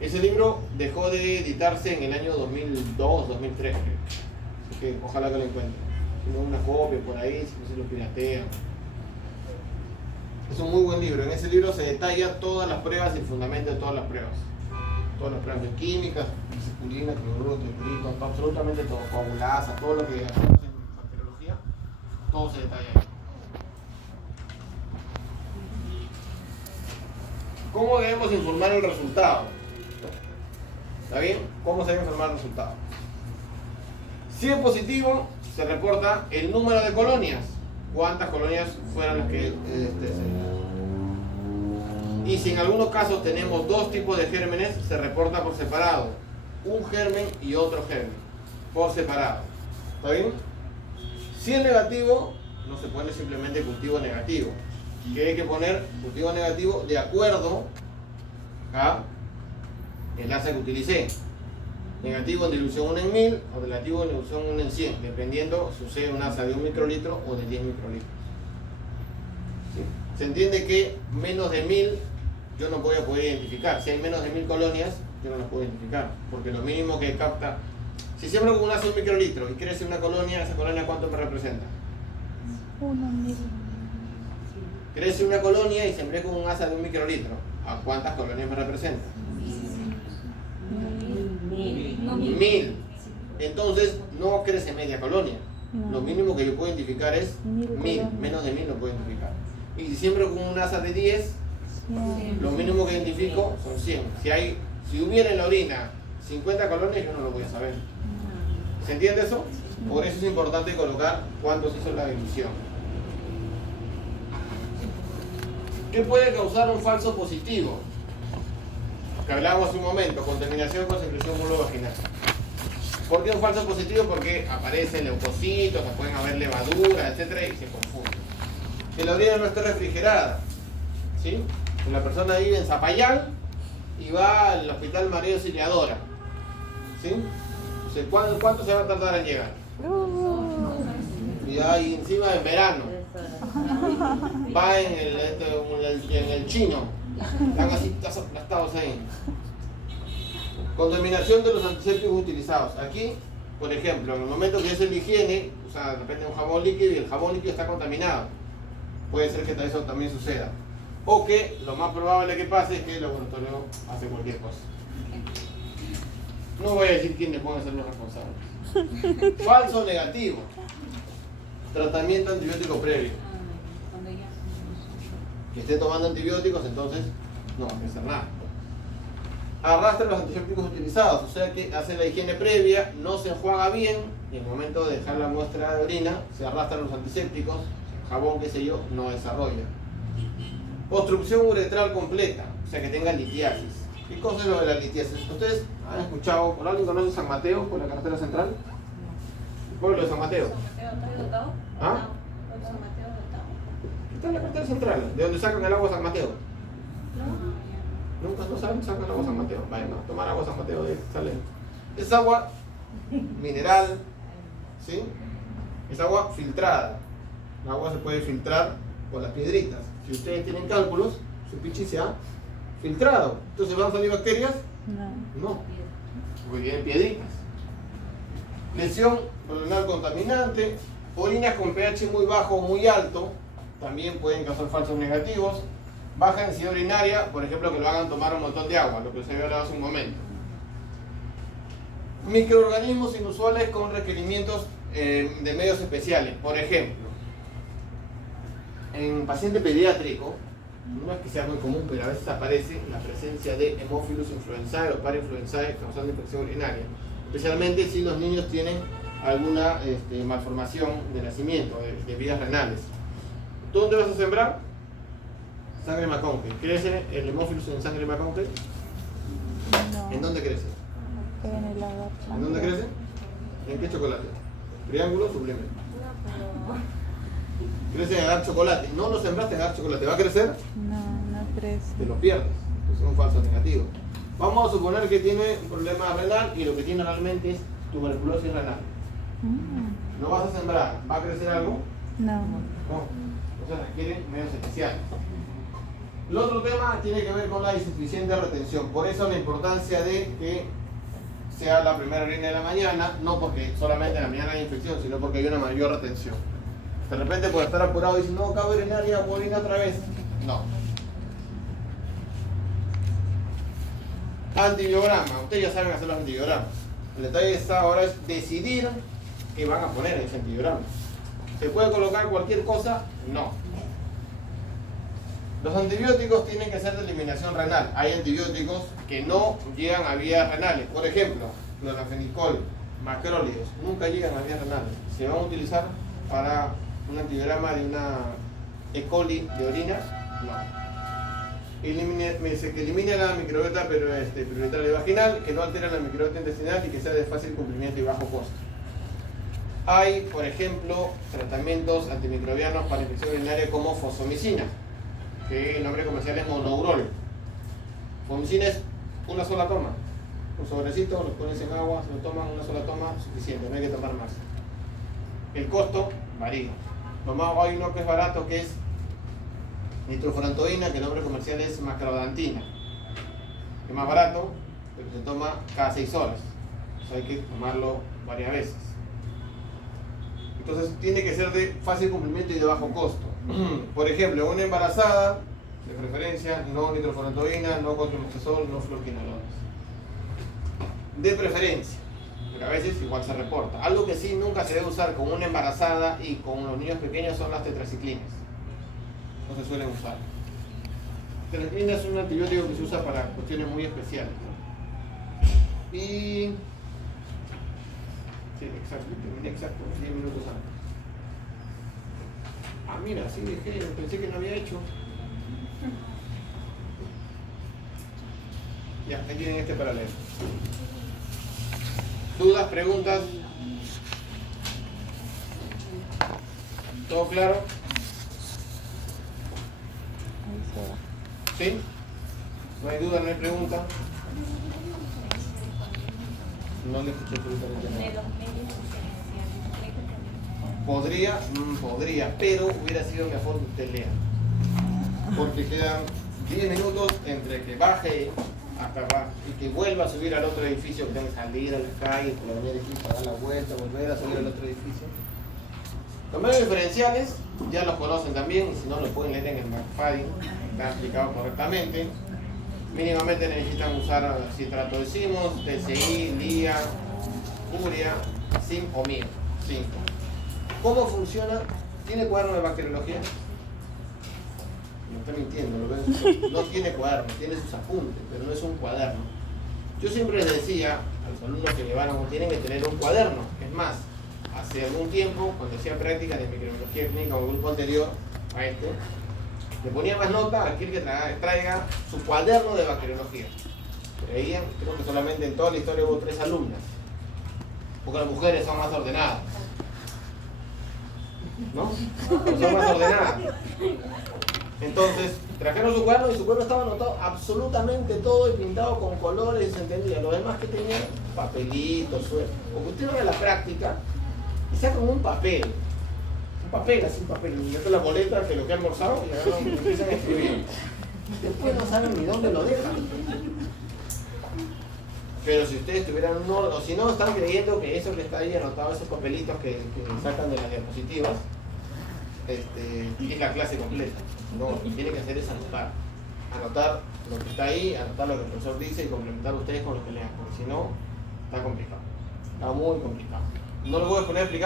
Ese libro dejó de editarse en el año 2002, 2003, creo. Así que ojalá que lo encuentren. Si no, una copia por ahí, si no se lo piratean. Es un muy buen libro. En ese libro se detalla todas las pruebas y el fundamento de todas las pruebas. Todas las pruebas bioquímicas, acetilcolina, cloruro, tellurito, absolutamente todo, coagulasa, todo lo que hacemos en bacteriología, todo se detalla ahí. ¿Cómo debemos informar el resultado? ¿Está bien? ¿Cómo se debe informar el resultado? Si es positivo, se reporta el número de colonias. ¿Cuántas colonias fueron las que y si en algunos casos tenemos dos tipos de gérmenes, se reporta por separado. Un germen y otro germen. Por separado. ¿Está bien? Si es negativo, no se pone simplemente cultivo negativo. Que hay que poner cultivo negativo de acuerdo a el asa que utilicé. Negativo en dilución 1 en 1000 o negativo en dilución 1 en 100, dependiendo si usé un asa de 1 microlitro o de 10 microlitros. ¿Sí? Se entiende que menos de 1000 yo no voy a poder identificar. Si hay menos de 1000 colonias, yo no las puedo identificar, porque lo mínimo que capta, si siembro con un asa de 1 microlitro y crece una colonia, ¿esa colonia cuánto me representa? 1.000. Crece una colonia y sembré con un asa de 1 microlitro. ¿A cuántas colonias me representa? 1000. Entonces no crece media colonia. No. Lo mínimo que yo puedo identificar es 1000. 1000. Menos de 1000 no puedo identificar. Y si siembro con un asa de 10, 100. lo mínimo que identifico son 100. Si hubiera en la orina 50 colonias, yo no lo voy a saber. ¿Se entiende eso? Por eso es importante colocar cuándo se hizo la dilución. ¿Qué puede causar un falso positivo? Que hablábamos hace un momento, contaminación con secreción vulvovaginal. ¿Por qué un falso positivo? Porque aparecen leucocitos, pueden haber levaduras, etcétera, y se confunden. Que la orina no esté refrigerada, ¿sí? Que la persona vive en Zapayán y va al hospital María Auxiliadora, ¿sí? O sea, ¿cuánto se va a tardar en llegar? Y ahí encima en verano. Va en el chino. Están así aplastados ahí. Contaminación de los antisépticos utilizados. Aquí, por ejemplo, en el momento que es el higiene, o sea, depende de un jabón líquido y el jabón líquido está contaminado. Puede ser que eso también suceda. O que lo más probable que pase es que el laboratorio hace cualquier cosa. No voy a decir quiénes pueden ser los responsables. Falso negativo. Tratamiento antibiótico previo. Que esté tomando antibióticos, entonces no va a hacer nada. Arrastra los antisépticos utilizados, o sea que hace la higiene previa, no se enjuaga bien y en el momento de dejar la muestra de orina se arrastran los antisépticos, jabón, qué sé yo, no desarrolla. Obstrucción uretral completa, o sea que tenga litiasis. ¿Qué cosa es lo de la litiasis? ¿Ustedes han escuchado, por alguien conoce San Mateo, por la carretera central? ¿El pueblo de San Mateo? ¿Ah? Está en la carretera central, de donde sacan el agua San Mateo. Nunca no saben, sacan agua San Mateo. Vayan a tomar agua San Mateo, de sale. Es agua mineral, ¿sí? Es agua filtrada. El agua se puede filtrar con las piedritas. Si ustedes tienen cálculos, su pichi se ha filtrado. Entonces, ¿van a salir bacterias? No, porque tienen piedritas. Lesión renal contaminante, orinas con pH muy bajo o muy alto, también pueden causar falsos negativos. Baja densidad urinaria, por ejemplo, que lo hagan tomar un montón de agua, lo que se había hablado hace un momento. Microorganismos inusuales con requerimientos de medios especiales. Por ejemplo, en paciente pediátrico, no es que sea muy común, pero a veces aparece la presencia de Haemophilus influenzae o Parainfluenzae causando infección urinaria. Especialmente si los niños tienen alguna malformación de nacimiento, de vías renales. ¿Dónde vas a sembrar? Sangre McConkey. ¿Crece el Haemophilus en sangre McConkey? No. ¿En dónde crece? En el lagarto. ¿En dónde crece? ¿En qué chocolate? ¿Triángulo o sublime? Crece en agar chocolate. No lo sembraste en agar chocolate. ¿Va a crecer? No crece. Te lo pierdes. Es un falso negativo. Vamos a suponer que tiene un problema renal y lo que tiene realmente es tuberculosis renal. ¿No vas a sembrar? ¿Va a crecer algo? No. No. Entonces requiere medios especiales. El otro tema tiene que ver con la insuficiente retención. Por eso la importancia de que sea la primera orina de la mañana, no porque solamente en la mañana hay infección, sino porque hay una mayor retención. De repente puede estar apurado y decir, no, acabo de orinar y voy a orinar otra vez. No. Antibiograma. Ustedes ya saben hacer los antibiogramas. El detalle está ahora es decidir qué van a poner en ese antibiograma. ¿Se puede colocar cualquier cosa? No. Los antibióticos tienen que ser de eliminación renal. Hay antibióticos que no llegan a vías renales. Por ejemplo, clorafenicol, macrólidos, nunca llegan a vías renales. Se van a utilizar para un antibiograma de una E. coli de orina, no. Me dice que elimine la microbiota prioritaria vaginal, que no altera la microbiota intestinal y que sea de fácil cumplimiento y bajo costo. Hay, por ejemplo, tratamientos antimicrobianos para infección urinaria como fosfomicina, que el nombre comercial es Monourol. Fosfomicina es una sola toma. Un sobrecito, lo pones en agua, se lo toman una sola toma, suficiente, no hay que tomar más. El costo varía. Lo más, hay uno que es barato, que es nitrofurantoína, que el nombre comercial es macrodantina. Es más barato, pero se toma cada 6 horas. Eso hay que tomarlo varias veces. Entonces tiene que ser de fácil cumplimiento y de bajo costo. Por ejemplo, una embarazada, de preferencia, no nitrofurantoína, no clotrimazol, no fluoroquinolonas. De preferencia, pero a veces igual se reporta. Algo que sí nunca se debe usar con una embarazada y con los niños pequeños son las tetraciclinas. No se suelen usar. Tetraciclina es un antibiótico que se usa para cuestiones muy especiales, ¿no? Y... sí, exacto, terminé exacto, 10 minutos antes. Ah, mira, sí dejé, pensé que no había hecho. Ya, ahí tienen este para leer. ¿Dudas, preguntas? ¿Todo claro? Ahí se va. ¿Sí? ¿No hay duda, no hay pregunta? No le escuché absolutamente De nada. los medios Podría, pero hubiera sido mejor que usted lea. Porque quedan 10 minutos entre que baje hasta abajo y que vuelva a subir al otro edificio, que tenga que salir a la calle, por la mañana aquí para dar la vuelta, volver a subir al otro edificio. Los medios diferenciales ya los conocen también, y si no lo pueden leer en el McFadden, está explicado correctamente. Mínimamente necesitan usar citrato de Simons, TCI, LIA, Urea, Sim o MIR. 5. ¿Cómo funciona? ¿Tiene cuaderno de bacteriología? No está mintiendo, ¿lo ven? No tiene cuaderno, tiene sus apuntes, pero no es un cuaderno. Yo siempre les decía a los alumnos que llevaron, tienen que tener un cuaderno. Es más, hace algún tiempo, cuando hacía prácticas de microbiología clínica o un grupo anterior a este, le ponía más nota a aquel que traiga su cuaderno de bacteriología. Creían, creo que solamente en toda la historia hubo 3 alumnas, porque las mujeres son más ordenadas. ¿No? Son más ordenadas. Entonces, trajeron su cuaderno y su cuaderno estaba anotado absolutamente todo y pintado con colores y se entendía. Lo demás que tenían, papelitos, suerte. Porque ustedes van a la práctica y sacan un papel, así un papel, y meten la boleta que lo que han almorzado y agarran y empiezan a escribir. Después no saben ni dónde lo dejan. Pero si ustedes tuvieran un orden, o si no, están creyendo que eso que está ahí anotado, esos papelitos que sacan de las diapositivas, es la clase completa. No, lo que tienen que hacer es anotar. Anotar lo que está ahí, anotar lo que el profesor dice y complementar ustedes con lo que lean, porque si no, está complicado. Está muy complicado. No lo voy a poner a explicar.